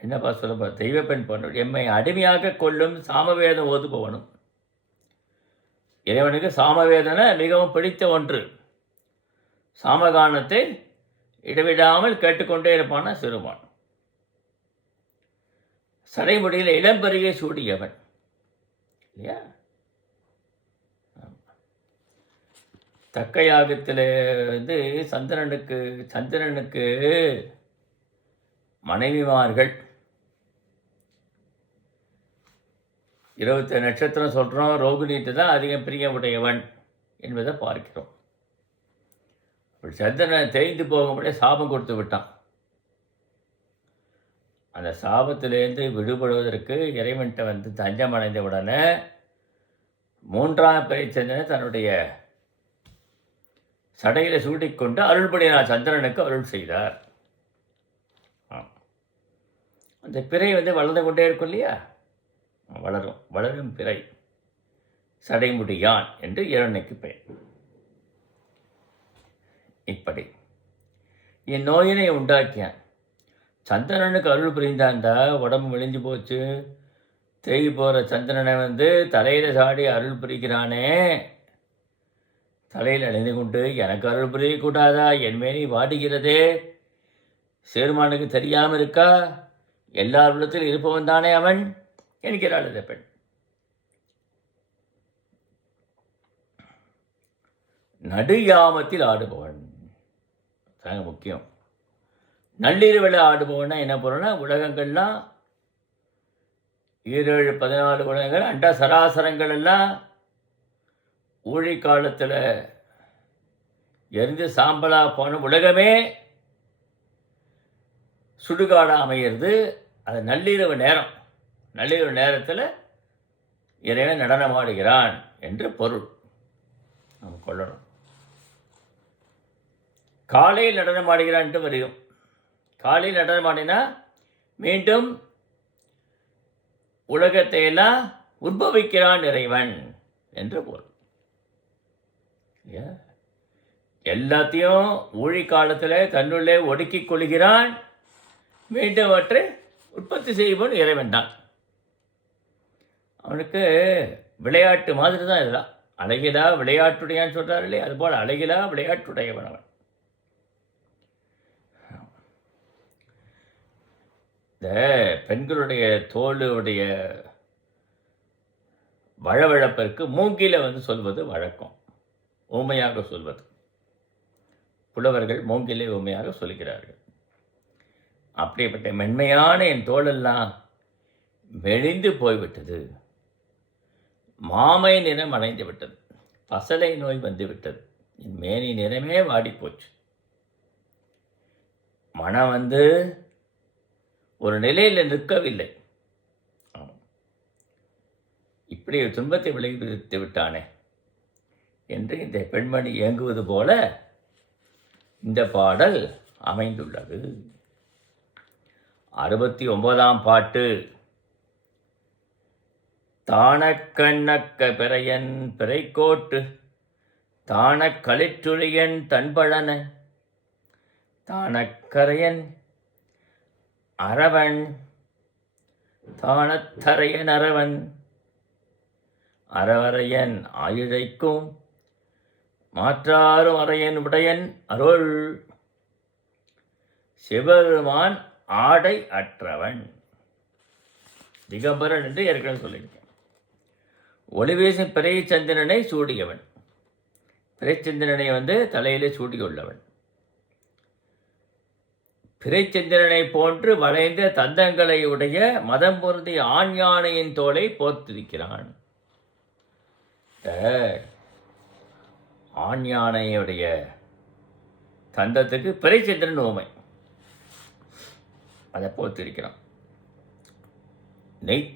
என்னப்பா சொல்லுப்பா, தெய்வப்பெண் போன்றவள் எம்மை அடிமையாக கொள்ளும் சாமவேதம் ஓதுபவனும். இறைவனுக்கு சாமவேதனை மிகவும் பிடித்த ஒன்று. சாமகானத்தை இடைவிடாமல் கேட்டுக்கொண்டே இருப்பான சிறுமான். சடைமுடியில் இளம்பெரிய சூடியவன் இல்லையா? தக்க யாகத்தில் வந்து சந்திரனுக்கு மனைவிமார்கள் 20 நட்சத்திரம் சொல்கிறோம். ரோகிணிட்டு தான் அதிகம் பிரியம் உடையவன் என்பதை பார்க்கிறோம். அப்படி சந்திரனை தேய்ந்து போகும்படியே சாபம் கொடுத்து விட்டான். அந்த சாபத்திலேருந்து விடுபடுவதற்கு இறைவன்கிட்ட வந்து தஞ்சம் அடைந்த உடனே 3ஆம் பிறை சந்திரனை தன்னுடைய சடையில் சூட்டிக்கொண்டு அருள்படியார் சந்திரனுக்கு அருள் செய்தார். அந்த பிறை வந்து வளர்ந்து கொண்டே இருக்கும் இல்லையா? வளரும் பிறை சடைமுடியான் என்று இரண்டைக்கு பெயர். இப்படி என் நோயினை உண்டாக்கியான். சந்திரனுக்கு அருள் புரிந்தாண்டா உடம்பு விழிஞ்சு போச்சு. தேய் போகிற சந்திரனை வந்து தலையில் சாடி அருள் புரிகிறானே, தலையில் அணிந்து கொண்டு எனக்கு அருள் புரியக்கூடாதா? என் மேனி வாடுகிறதே, சேருமானுக்கு தெரியாமல் இருக்கா? எல்லார் உள்ளத்தில் இருப்பவன் தானே அவன் என்கிறாள் இந்த பெண். நடுயாமத்தில் ஆடுபவன் தாங்க முக்கியம். நள்ளிரவில் ஆடுபவனா என்ன பொருள்னா, உலகங்கள்லாம் 17 14 உலகங்கள் அண்ட சராசரங்கள் எல்லாம் ஊழி காலத்தில் எரிந்து சாம்பலாக போன உலகமே சுடுகாடாக அமையிறது. அது நள்ளிரவு நேரத்தில் இறைவன் நடனமாடுகிறான் என்று பொருள் நாம் கொள்ளணும். காலையில் நடனமாடுகிறான்ட்டு வரையும். காலையில் நடனமாடினா மீண்டும் உலகத்தை எல்லாம் உற்பவிக்கிறான் இறைவன் என்று பொருள். எல்லாத்தையும் ஊழி காலத்தில் தன்னுள்ளே ஒடுக்கிக் கொள்கிறான், மீண்டும் அவற்றை உற்பத்தி செய்வோன் இறைவன் தான். அவனுக்கு விளையாட்டு மாதிரி தான் இதெல்லாம். அழகிலா விளையாட்டுடையான்னு சொல்கிறார் இல்லையா? அதுபோல் அழகிலா விளையாட்டுடையவன் அவன். இந்த பெண்களுடைய தோளுடைய வழவழப்பிற்கு மூங்கில வந்து சொல்வது வழக்கம், ஊமையாக சொல்வது. புலவர்கள் மூங்கிலை ஊமையாக சொல்கிறார்கள். அப்படிப்பட்ட மென்மையான என் தோளெல்லாம் மெலிந்து போய்விட்டது, மாமை நிறம் அடைந்து விட்டது, பசலை நோய் வந்து விட்டது, என் மேனி நிறமே வாடிப்போச்சு. மனம் வந்து ஒரு நிலையில் நிற்கவில்லை. இப்படி ஒரு துன்பத்தை விளைவித்து விட்டானே என்று இந்த பெண்மணி இயங்குவது போல இந்த பாடல் அமைந்துள்ளது. 69ஆம் பாட்டு. தானக்கண்ணக்க பிறையன் பிறைக்கோட்டு தானக் களிற்றுரியன் தன்பழன தானக்கரையன் அரவன் தானத்தரையன் அரவன் அறவரையன் ஆயுழைக்கும் மாற்றாரும் அறையன் உடையன் அருள் சிவபெருமான் ஆடை அற்றவன். திகம்பரன் என்று ஏற்கனவே சொல்லியிருக்கேன். ஒளிவீசும் பிறைச்சந்திரனை சூடியவன். பிறைச்சந்திரனை தலையிலே சூடியுள்ளவன். பிறைச்சந்திரனை போன்று வளைந்த தந்தங்களை உடைய மதம் பொருந்திய ஆண் யானையின் தோலை போர்த்திருக்கிறான். ஆண் யானையுடைய தந்தத்துக்கு பிறைச்சந்திரன் ஓமை, அதை போர்த்திருக்கிறான்.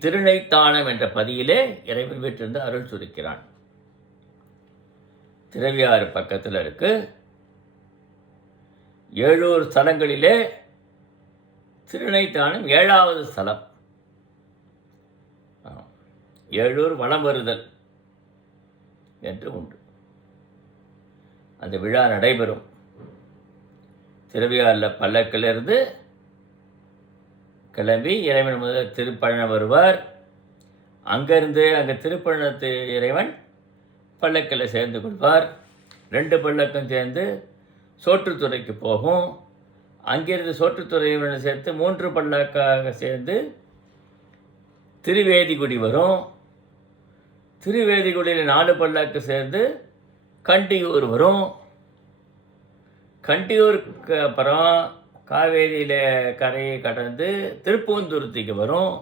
திருநைத்தானம் என்ற பதியிலே இறைவன் வீட்டிலிருந்து அருள் சுரிக்கிறான். திருவையாறு பக்கத்தில் இருக்கு. 7 ஸ்தலங்களிலே திருநைத்தானம் 7வது ஸ்தலம். 7 வலம் வருதல் என்று உண்டு. அந்த விழா நடைபெறும். திருவையாறில் பல்லக்கிலிருந்து கிளம்பி இறைவன் முதல் திருப்பழனம் வருவார். அங்கே திருப்பழனத்து இறைவன் பல்லக்கில் சேர்ந்து கொள்வார். 2 பல்லக்கும் சேர்ந்து சோற்றுத்துறைக்கு போகும். அங்கிருந்து சோற்றுத்துறை இறைவனை சேர்த்து 3 பல்லக்காக சேர்ந்து திருவேதிகுடி வரும். திருவேதிகுடியில் 4 பல்லக்கு சேர்ந்து கண்டியூர் வரும். கண்டியூருக்கு அப்புறம் காவேரியில் கரையை கடந்து திருப்பூந்துருத்திக்கு வரும்.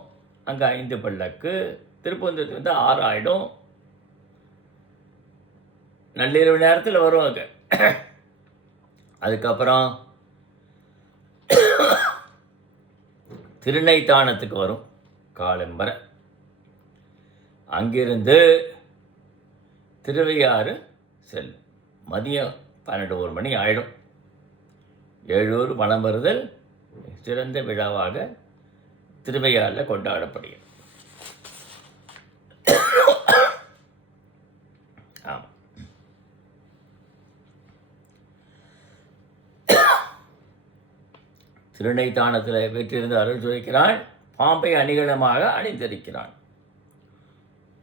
அங்கே 5 பல்லக்கு. திருப்பூந்துருத்தி 6 ஆகிடும். நள்ளிரவு நேரத்தில் வரும் அங்கே. அதுக்கப்புறம் திருநைத்தானத்துக்கு வரும் காலம்பரை. அங்கிருந்து திருவையாறு செல்லும். மதியம் 12 மணி ஆகிடும். 7 வலம் வருதல் சிறந்த விழாவாக திருவையாறில் கொண்டாடப்படுகிறது. ஆமாம். திருநைத்தானத்தில் வீட்டிலிருந்து அருள் சுரிக்கிறான். பாம்பை அணிகலமாக அணிந்திருக்கிறான்.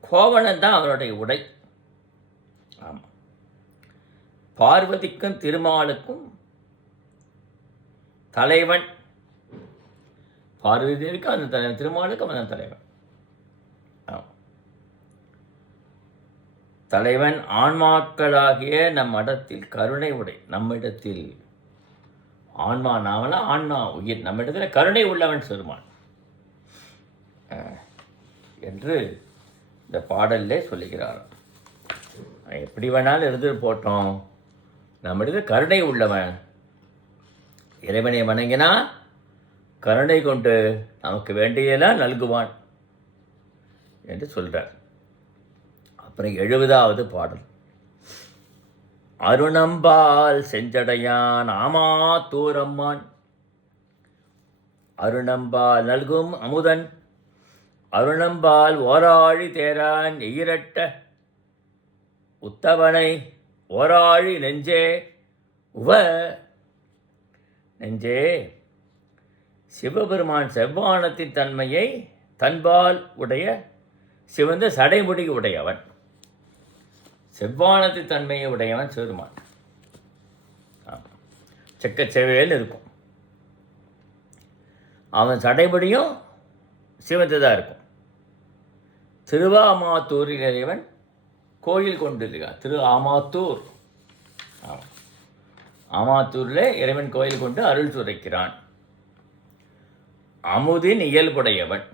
கோவணன் தான் அவனுடைய உடை. ஆமாம். பார்வதிக்கும் திருமாலுக்கும் தலைவன். பார்வதி தேவிக்கும் அந்த தலைவன், திருமாலுக்கும் அந்த தலைவன். தலைவன் ஆன்மாக்களாகிய நம் மடத்தில் கருணை உடை. நம்மிடத்தில் ஆன்மா, நாமல ஆன்மா உயிர், நம்மிடத்தில் கருணை உள்ளவன் சிறுமான் என்று இந்த பாடல்லே சொல்லுகிறார். எப்படி வேணாலும் இருந்து போட்டோம், நம்மிடத்தில் கருணை உள்ளவன். இறைவனை வணங்கினா கருணை கொண்டு நமக்கு வேண்டியதெல்லாம் நல்குவான் என்று சொல்கிறார். அப்புறம் 70வது பாடல். அருணம்பால் செஞ்சடையான் ஆமாத்தூரம்மான். அருணம்பால் நல்கும் அமுதன் அருணம்பால் ஓராழி தேரான் எயிரட்ட உத்தவனை ஓராழி நெஞ்சே உவ. நெஞ்சே, சிவபெருமான் செவ்வானத்தின் தன்மையை தன்பால் உடைய சிவந்த சடைமுடி உடையவன். செவ்வானத்தின் தன்மையை உடையவன் சிவபெருமான். செக்கச்செவையில் இருக்கும். அவன் சடைமுடியும் சிவந்ததாக இருக்கும். திருவாமாத்தூரில் இறைவன் கோயில் கொண்டிருக்கான். திரு ஆமாத்தூர். ஆமாத்தூரில் இறைவன் கோயில் கொண்டு அருள் சுரைக்கிறான். அமுதின் இயல்புடையவன்.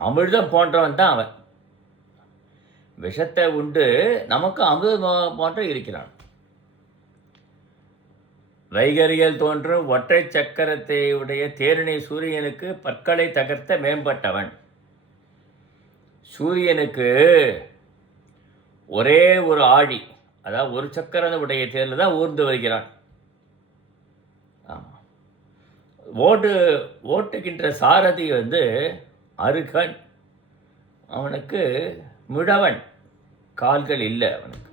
அமிர்தம் போன்றவன் தான் அவன். விஷத்தை உண்டு நமக்கு அமிர்தம் போன்ற இருக்கிறான். வைகரியில் தோன்றும் ஒற்றை சக்கரத்தை உடைய தேரினை சூரியனுக்கு பற்களை தகர்த்த மேம்பட்டவன். சூரியனுக்கு ஒரே ஒரு ஆழி, அதாவது ஒரு சக்கரம் உடைய தேரில் தான் ஊர்ந்து வருகிறான். ஆமாம். ஓட்டுகின்ற சாரதி அருகன். அவனுக்கு மிடவன், கால்கள் இல்லை அவனுக்கு.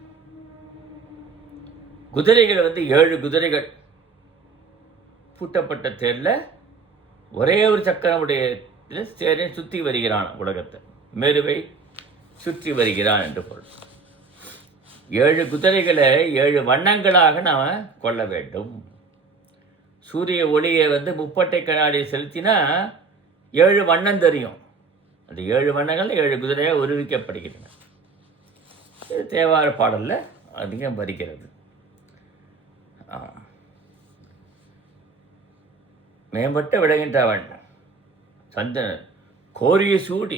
குதிரைகள் வந்து 7 குதிரைகள் பூட்டப்பட்ட தேரில் ஒரே ஒரு சக்கரமுடைய தேரை சுற்றி வருகிறான் உலகத்தை, மேருவை சுற்றி வருகிறான் என்று பொருள். 7 குதிரைகளை 7 வண்ணங்களாக நாம் கொள்ள வேண்டும். சூரிய ஒளியை வந்து முப்பட்டை கண்ணாடி செலுத்தினா 7 வண்ணம் தெரியும். அந்த 7 வண்ணங்கள் 7 குதிரையாக உருவிக்கப்படுகின்றன. இது தேவார பாடலில் அதிகம் வருகிறது. மேம்பட்ட விளைகின்றவன் சந்திரன் கோரிய சூடி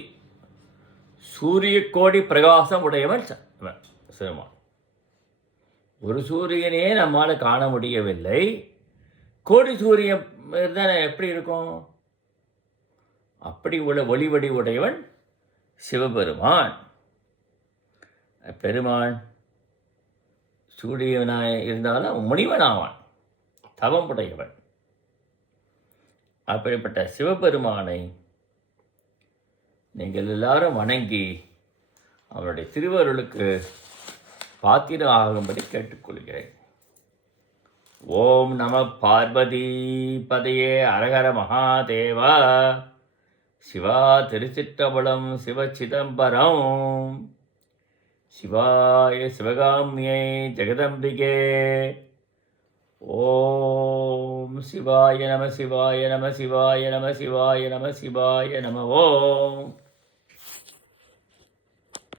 சூரிய கோடி பிரகாசம் உடையவன் சிறுமான். ஒரு சூரியனே நம்மால் காண முடியவில்லை, கோடி சூரியன் இருந்தால் எப்படி இருக்கும்? அப்படி உள்ள ஒளிவடி உடையவன் சிவபெருமான். பெருமான் சூரியனாய் இருந்தாலும் முனிவனாவான், தவம் உடையவன். அப்படிப்பட்ட சிவபெருமானை நீங்கள் எல்லாரும் வணங்கி அவருடைய திருவருளுக்கு பாத்திரம் ஆகும்படி கேட்டுக்கொள்கிறேன். ஓம் நம பார்வதி பதையே அரகர மகாதேவா. சிவா திருச்சிற்றம்பலம், சிவ சிதம்பரம். சிவாய சிவகாமியை ஜெகதம்பிகே. ஓம் சிவாய நம சிவாய நம சிவாய நம சிவாய நம சிவாய நம. ஓம்